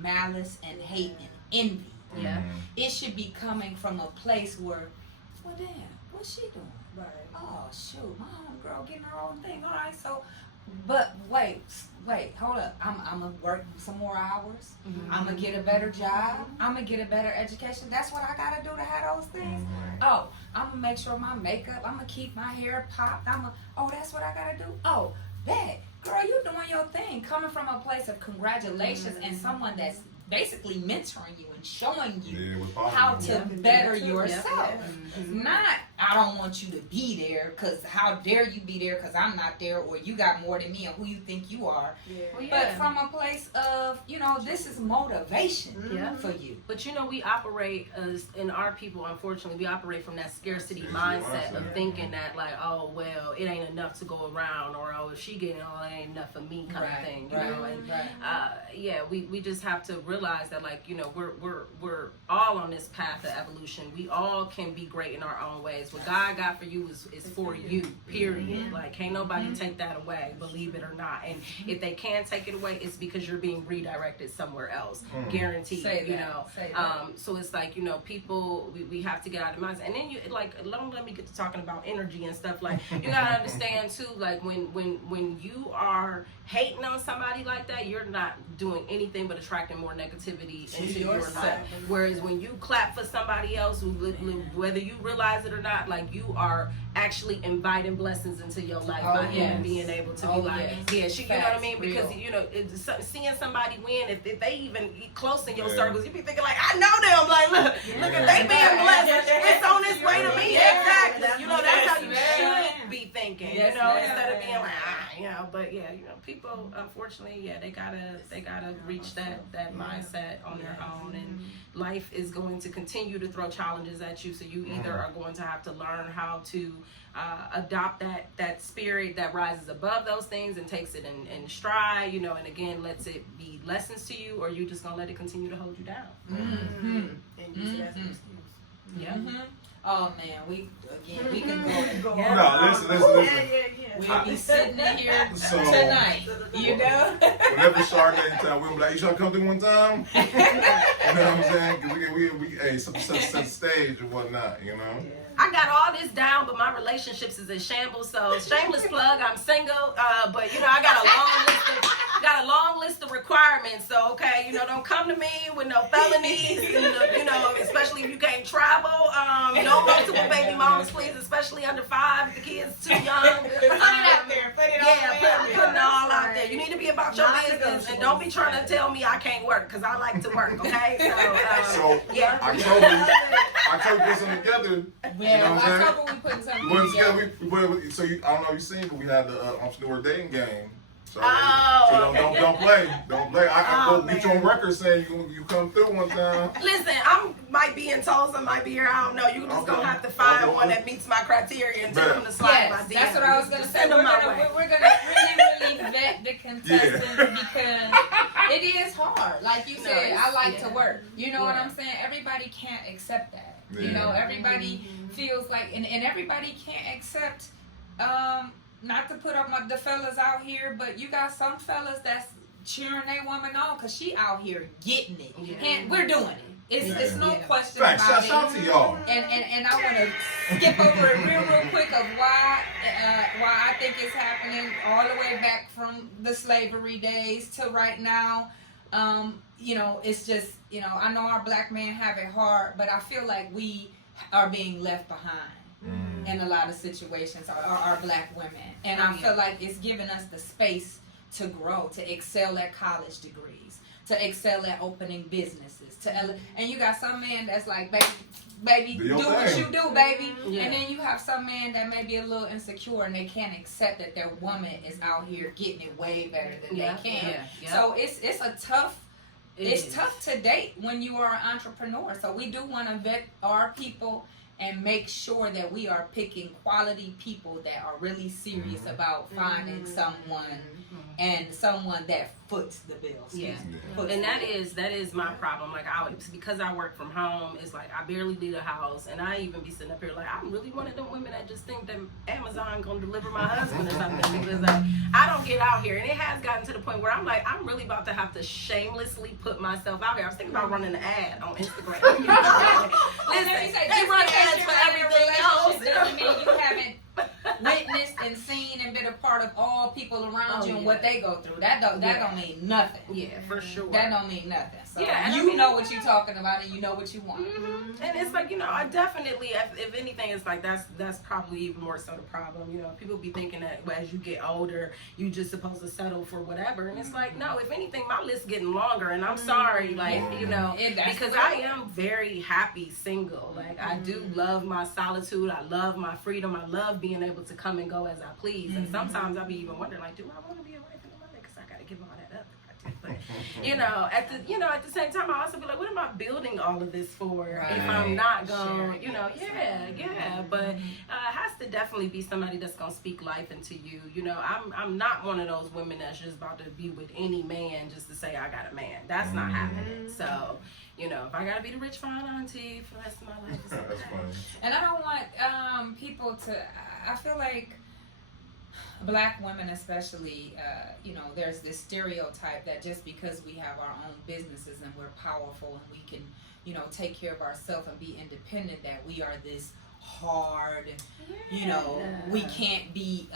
malice and hate and envy. Yeah. It should be coming from a place where, well, damn, what's she doing? Right. Oh, shoot, my homegirl getting her own thing. All right, so but wait, hold up. I'm gonna work some more hours. I'm gonna get a better job. I'm gonna get a better education. That's what I gotta do to have those things. Oh, I'm gonna make sure my makeup, I'm gonna keep my hair popped. That's what I gotta do. Oh, bet. Girl, you doing your thing. Coming from a place of congratulations and someone that's basically mentoring you and showing you how to better yourself. Not, I don't want you to be there because how dare you be there because I'm not there, or you got more than me and who you think you are. But from a place of, this is motivation for you. But we operate in our people, unfortunately, we operate from that scarcity mindset of thinking that like, oh, well, it ain't enough to go around, or oh, if she getting all, it ain't enough for me kind of thing, we just have to realize that like, we're all on this path of evolution. We all can be great in our own ways. What God got for you is for you, period. Like, can't nobody take that away, believe it or not. And if they can take it away, it's because you're being redirected somewhere else, guaranteed. So it's like, people, we have to get out of the mindset. And then let me get to talking about energy and stuff. Like, you gotta understand too, like when you are hating on somebody like that, you're not doing anything but attracting more negativity into yourself. Whereas when you clap for somebody else, whether you realize it or not, like, you are actually inviting blessings into your life by even being able to be like, you know what I mean? Because seeing somebody win, if they even close in your circles, you be thinking like, I know them. Like, look at they being blessed. It's on its way to me. Exactly. That's how you should be thinking. Instead of being like, But people, unfortunately, they gotta reach that mindset on their own, and life is going to continue to throw challenges at you. So you either are going to have to learn how to adopt that spirit that rises above those things and takes it in stride, and again lets it be lessons to you, or you just gonna let it continue to hold you down. And use it as an excuse. Oh man, we can go. No, listen. We'll be sitting in here tonight. Whenever Chardonnay time, we'll be like, you trying to come through one time? You know what I'm saying? We set the stage and whatnot, I got all this down, but my relationships is in shambles. So shameless plug, I'm single, but I got a long list of requirements. So don't come to me with no felonies, especially if you can't travel. No multiple baby mamas, please, especially under 5. The kids too young. Put it out there. Putting it all out there. You need to be about your business, and don't be trying to tell me I can't work, because I like to work. Okay, so October put something together. October we putting something together. So I don't know if you've seen, but we had the Entrepreneur Dating Game. So, don't play. I go get you on record saying you come through one time. Listen, I might be in Tulsa, might be here. I don't know. You just gonna have to find one that meets my criteria and tell them to slide my DM. That's what I was gonna say. We're gonna really vet the contestants because it is hard. Like you said, I like to work. You know what I'm saying? Everybody can't accept that. Everybody feels like, and everybody can't accept. Not to put up the fellas out here, but you got some fellas that's cheering their woman on because she out here getting it. And we're doing it. It's no question about it. Shout out to y'all. And I want to skip over it real quick of why I think it's happening all the way back from the slavery days to right now. It's just, I know our black men have it hard, but I feel like we are being left behind. In a lot of situations, are black women, and I feel like it's giving us the space to grow, to excel at college degrees, to excel at opening businesses, and you got some men that's like, baby, do what you do, baby, and then you have some men that may be a little insecure and they can't accept that their woman is out here getting it way better than they can. So it's tough to date when you are an entrepreneur. So we do want to vet our people and make sure that we are picking quality people that are really serious about finding someone and someone that foots the bill. And that is my problem. Like, because I work from home, it's like I barely leave the house, and I even be sitting up here like, I'm really one of them women that just think that Amazon gonna deliver my husband or something, because like I don't get out here, and it has gotten to the point where I'm like, I'm really about to have to shamelessly put myself out here. I was thinking about running an ad on Instagram. Listen, they run ads for everything else. Doesn't mean you haven't witnessed and seen and been a part of all people around you and yeah. what they go through. That don't mean nothing. Yeah, for sure. That don't mean nothing. So Yeah, and you know what you're talking about and you know what you want. Mm-hmm. And it's like, I definitely, if anything, it's like that's probably even more so the problem. People be thinking that as you get older, you just supposed to settle for whatever. And it's like, no, if anything, my list's getting longer. And I'm sorry, because I am very happy single. Like, I do love my solitude. I love my freedom. I love being able to come and go as I please. And sometimes I'll be even wondering, like, do I want to be a wife in a mother? Because I got to give all that up. But at the same time, I also be like, what am I building all of this for if I'm not going? But it has to definitely be somebody that's gonna speak life into you. I'm not one of those women that's just about to be with any man just to say I got a man. That's not happening. So. If I gotta be the rich fine auntie for the rest of my life, it's okay. That's funny. And I don't want people to. I feel like Black women, especially, there's this stereotype that just because we have our own businesses and we're powerful and we can, take care of ourselves and be independent, that we are this hard. We can't be,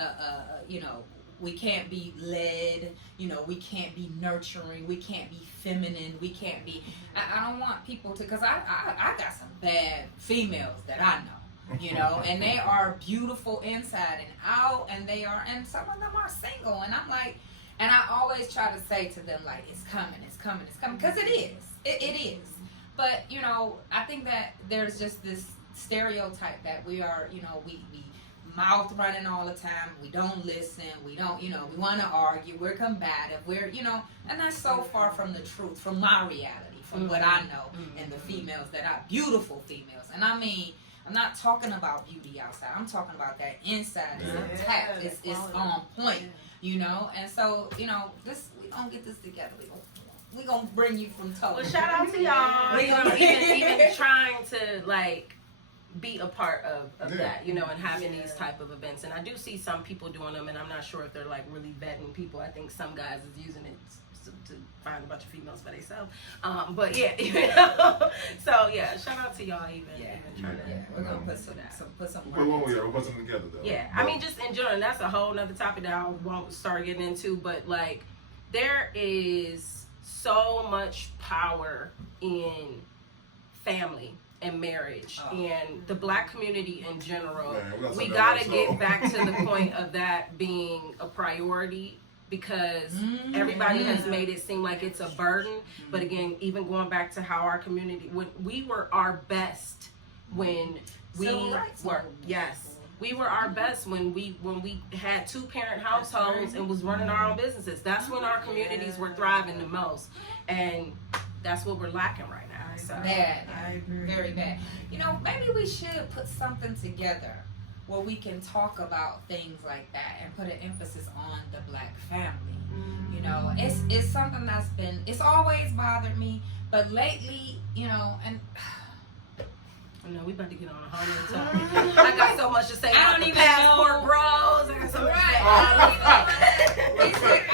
we can't be led. We can't be nurturing. We can't be feminine. We can't be. I don't want people to, because I got some bad females that I know. And they are beautiful inside and out, and some of them are single, and I'm like, and I always try to say to them, like, it's coming, because it is. But, I think that there's just this stereotype that we are, we mouth running all the time, we don't listen, we don't, we want to argue, we're combative, and that's so far from the truth, from my reality, from what I know, and the females that are beautiful females, and I mean, I'm not talking about beauty outside. I'm talking about that inside is intact. It's on point, And so, we gonna get this together. We gonna bring you from toe. Well, shout out to y'all. Even trying to be a part of that, and having these type of events. And I do see some people doing them, and I'm not sure if they're really vetting people. I think some guys is using it to find a bunch of females for themselves. But yeah, so yeah, shout out to y'all even trying to. Yeah, we're gonna put some We'll put something together though. Yeah, I mean, just in general, and that's a whole nother topic that I won't start getting into. But there is so much power in family and marriage and the Black community in general. Man, we gotta get back to the point of that being a priority. Because everybody has made it seem like it's a burden. But again, even going back to how our community, when we were our best when we were, we were our best when we had 2-parent households and was running our own businesses. That's when our communities were thriving the most. And that's what we're lacking right now. So. Bad. I agree. Very bad. Maybe we should put something together where we can talk about things like that and put an emphasis on the Black family. It's something that's it's always bothered me, but lately, and no, we about to get on a whole other topic. I got so much to say about the passport bros. I got so much to say. I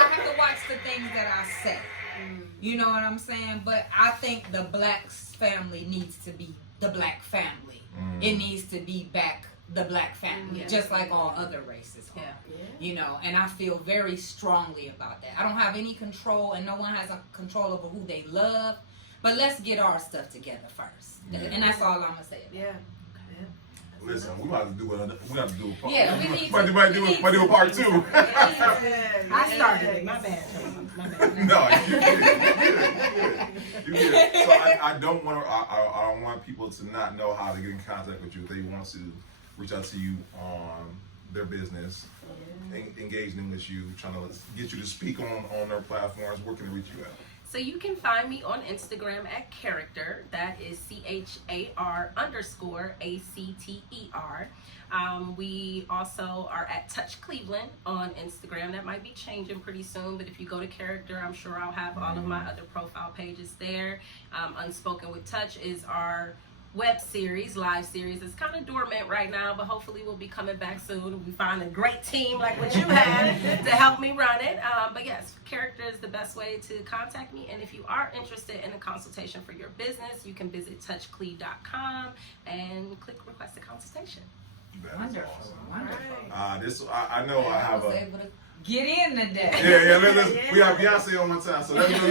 have to watch the things that I say. You know what I'm saying? But I think the Black family needs to be the Black family. It needs to be back the Black family, just like all other races are. And I feel very strongly about that. I don't have any control, and no one has a control over who they love, but let's get our stuff together first. And that's all I'm gonna say about it. Listen, we might have to do a part. Yeah, we need to do a part 2. I started it. My bad. No, you get it. So I don't want people to not know how to get in contact with you if they want to reach out to you on their business, engaging with you, trying to get you to speak on their platforms. Where can they reach you at? So you can find me on Instagram at Character. That is CHAR_ACTER. We also are at Touch Cleveland on Instagram. That might be changing pretty soon, but if you go to Character, I'm sure I'll have all of my other profile pages there. Unspoken with Touch is our web series, live series. It's kind of dormant right now, but hopefully we'll be coming back soon. We find a great team like what you have to help me run it. But yes, character is the best way to contact me. And if you are interested in a consultation for your business, you can visit touchclee.com and click request a consultation. That is Wonderful, awesome. wonderful. I know I have was a. able to get in today. We have Beyonce on one time, so let me know.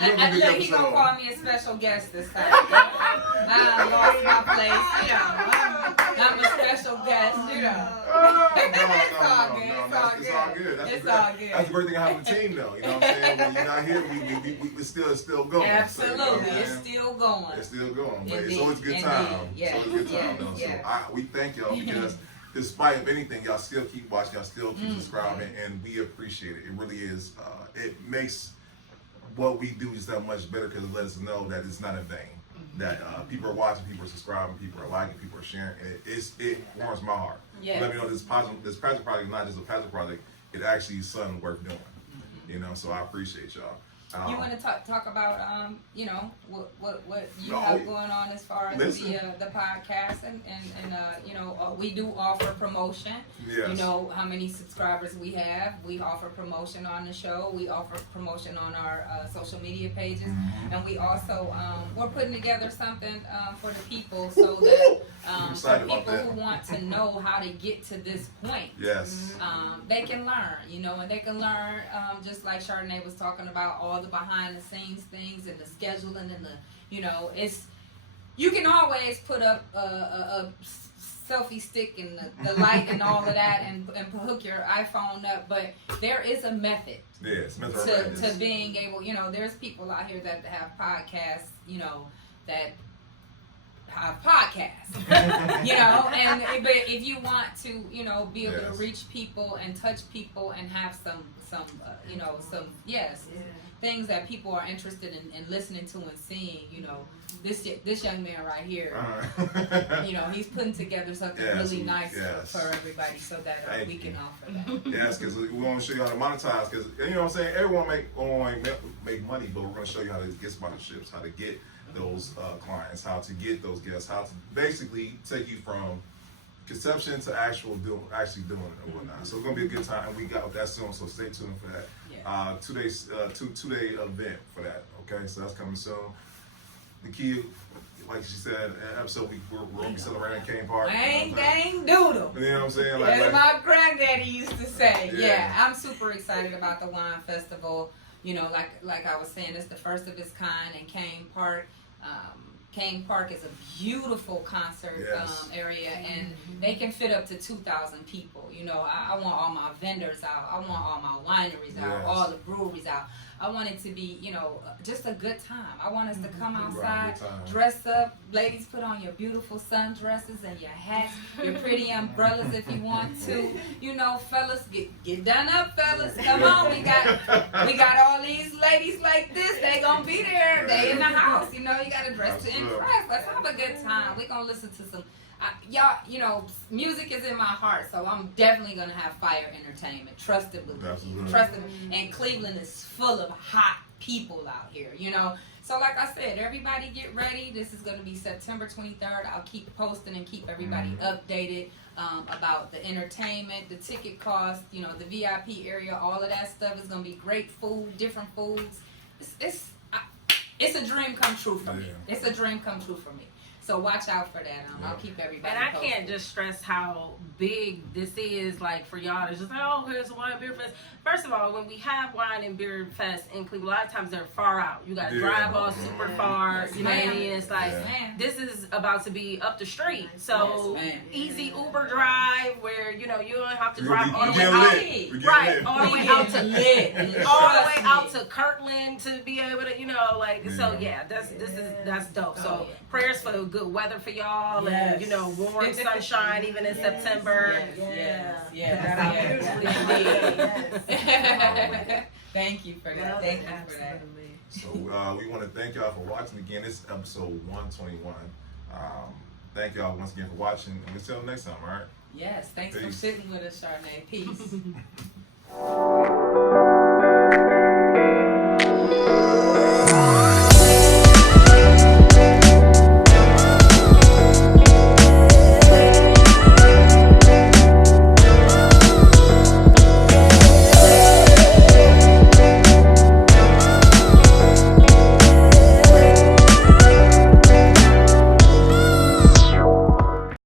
Look, he gonna call me a special guest this time. I lost my place. I'm a special guest. It's all good. It's all good. That's the great thing I have a team, though. You know what I'm saying? When you're not here, it's still going. Absolutely, so, you know it's still going. It's still going, but Indeed. it's always a good time. Yeah. It's always a good time, though. Yeah. So we thank y'all because despite of anything, y'all still keep watching, y'all still keep subscribing, and we appreciate it. It really is. It makes what we do just that much better because it lets us know that it's not in vain. That people are watching, people are subscribing, people are liking, people are sharing. It warms my heart. Yes. Let me know this passion project is not just a passion project. It actually is something worth doing. You know, so I appreciate y'all. You want to talk about what you have going on as far as the podcast and we do offer promotion. Yes. You know how many subscribers we have. We offer promotion on the show. We offer promotion on our social media pages, and we also we're putting together something for the people so that for people who want to know how to get to this point. Yes. They can learn, and they can learn just like Chardonnay was talking about all the behind the scenes things and the scheduling and it's you can always put up a selfie stick and the light and all of that and hook your iPhone up, but there is a method to being able, there's people out here that have podcasts, that have podcasts, but if you want to, be able to reach people and touch people and have some things that people are interested in listening to and seeing, this young man right here, he's putting together something really nice for everybody so that we can offer that. Yes, because we want to show you how to monetize. Because you know what I'm saying, everyone make money, but we're going to show you how to get sponsorships, how to get those clients, how to get those guests, how to basically take you from conception to actually doing it and whatnot. So it's gonna be a good time, and we got that soon. So stay tuned for that. Yeah. 2 days, two-day event for that. Okay, so that's coming soon. The key, like she said, episode we're gonna be celebrating Cane Park. Gang doodle. You know what I'm saying? As my granddaddy used to say. Yeah, I'm super excited about the wine festival. Like I was saying, it's the first of its kind in Cane Park. Cane Park is a beautiful concert area, and they can fit up to 2,000 people. I want all my vendors out. I want all my wineries out, all the breweries out. I want it to be, just a good time. I want us to come outside, dress up. Ladies, put on your beautiful sundresses and your hats, your pretty umbrellas if you want to. Fellas, get done up, fellas. Come on, we got all these ladies like this. They gonna be there. They in the house. You gotta dress to impress. Let's have a good time. We gonna listen to some. Y'all, music is in my heart, so I'm definitely gonna have fire entertainment. Trust it, believe it. Trust it. And Cleveland is full of hot people out here, So like I said, everybody get ready. This is gonna be September 23rd. I'll keep posting and keep everybody updated about the entertainment, the ticket cost, the VIP area, all of that stuff. Is gonna be great food, different foods. It's a dream come true for me. It's a dream come true for me. So watch out for that. I'll keep everybody And I posted. can't just stress how big this is, like, for y'all to just like, oh, here's a wine and beer fest. First of all, when we have wine and beer fest in Cleveland, a lot of times they're far out. You got to drive all super far. You know what I mean? It's like, this is about to be up the street. So easy Uber drive where, you don't have to drive all the way out. Right, all the way out to all the way out to Kirtland to be able to, so yeah, that's dope. So prayers for good weather for y'all and, warm sunshine even in September. Thank you for that. Thank you for that. So we want to thank y'all for watching again. This is episode 121. Thank y'all once again for watching, and we'll see you next time, all right? Yes, thanks for sitting with us, Chardonnay. Peace.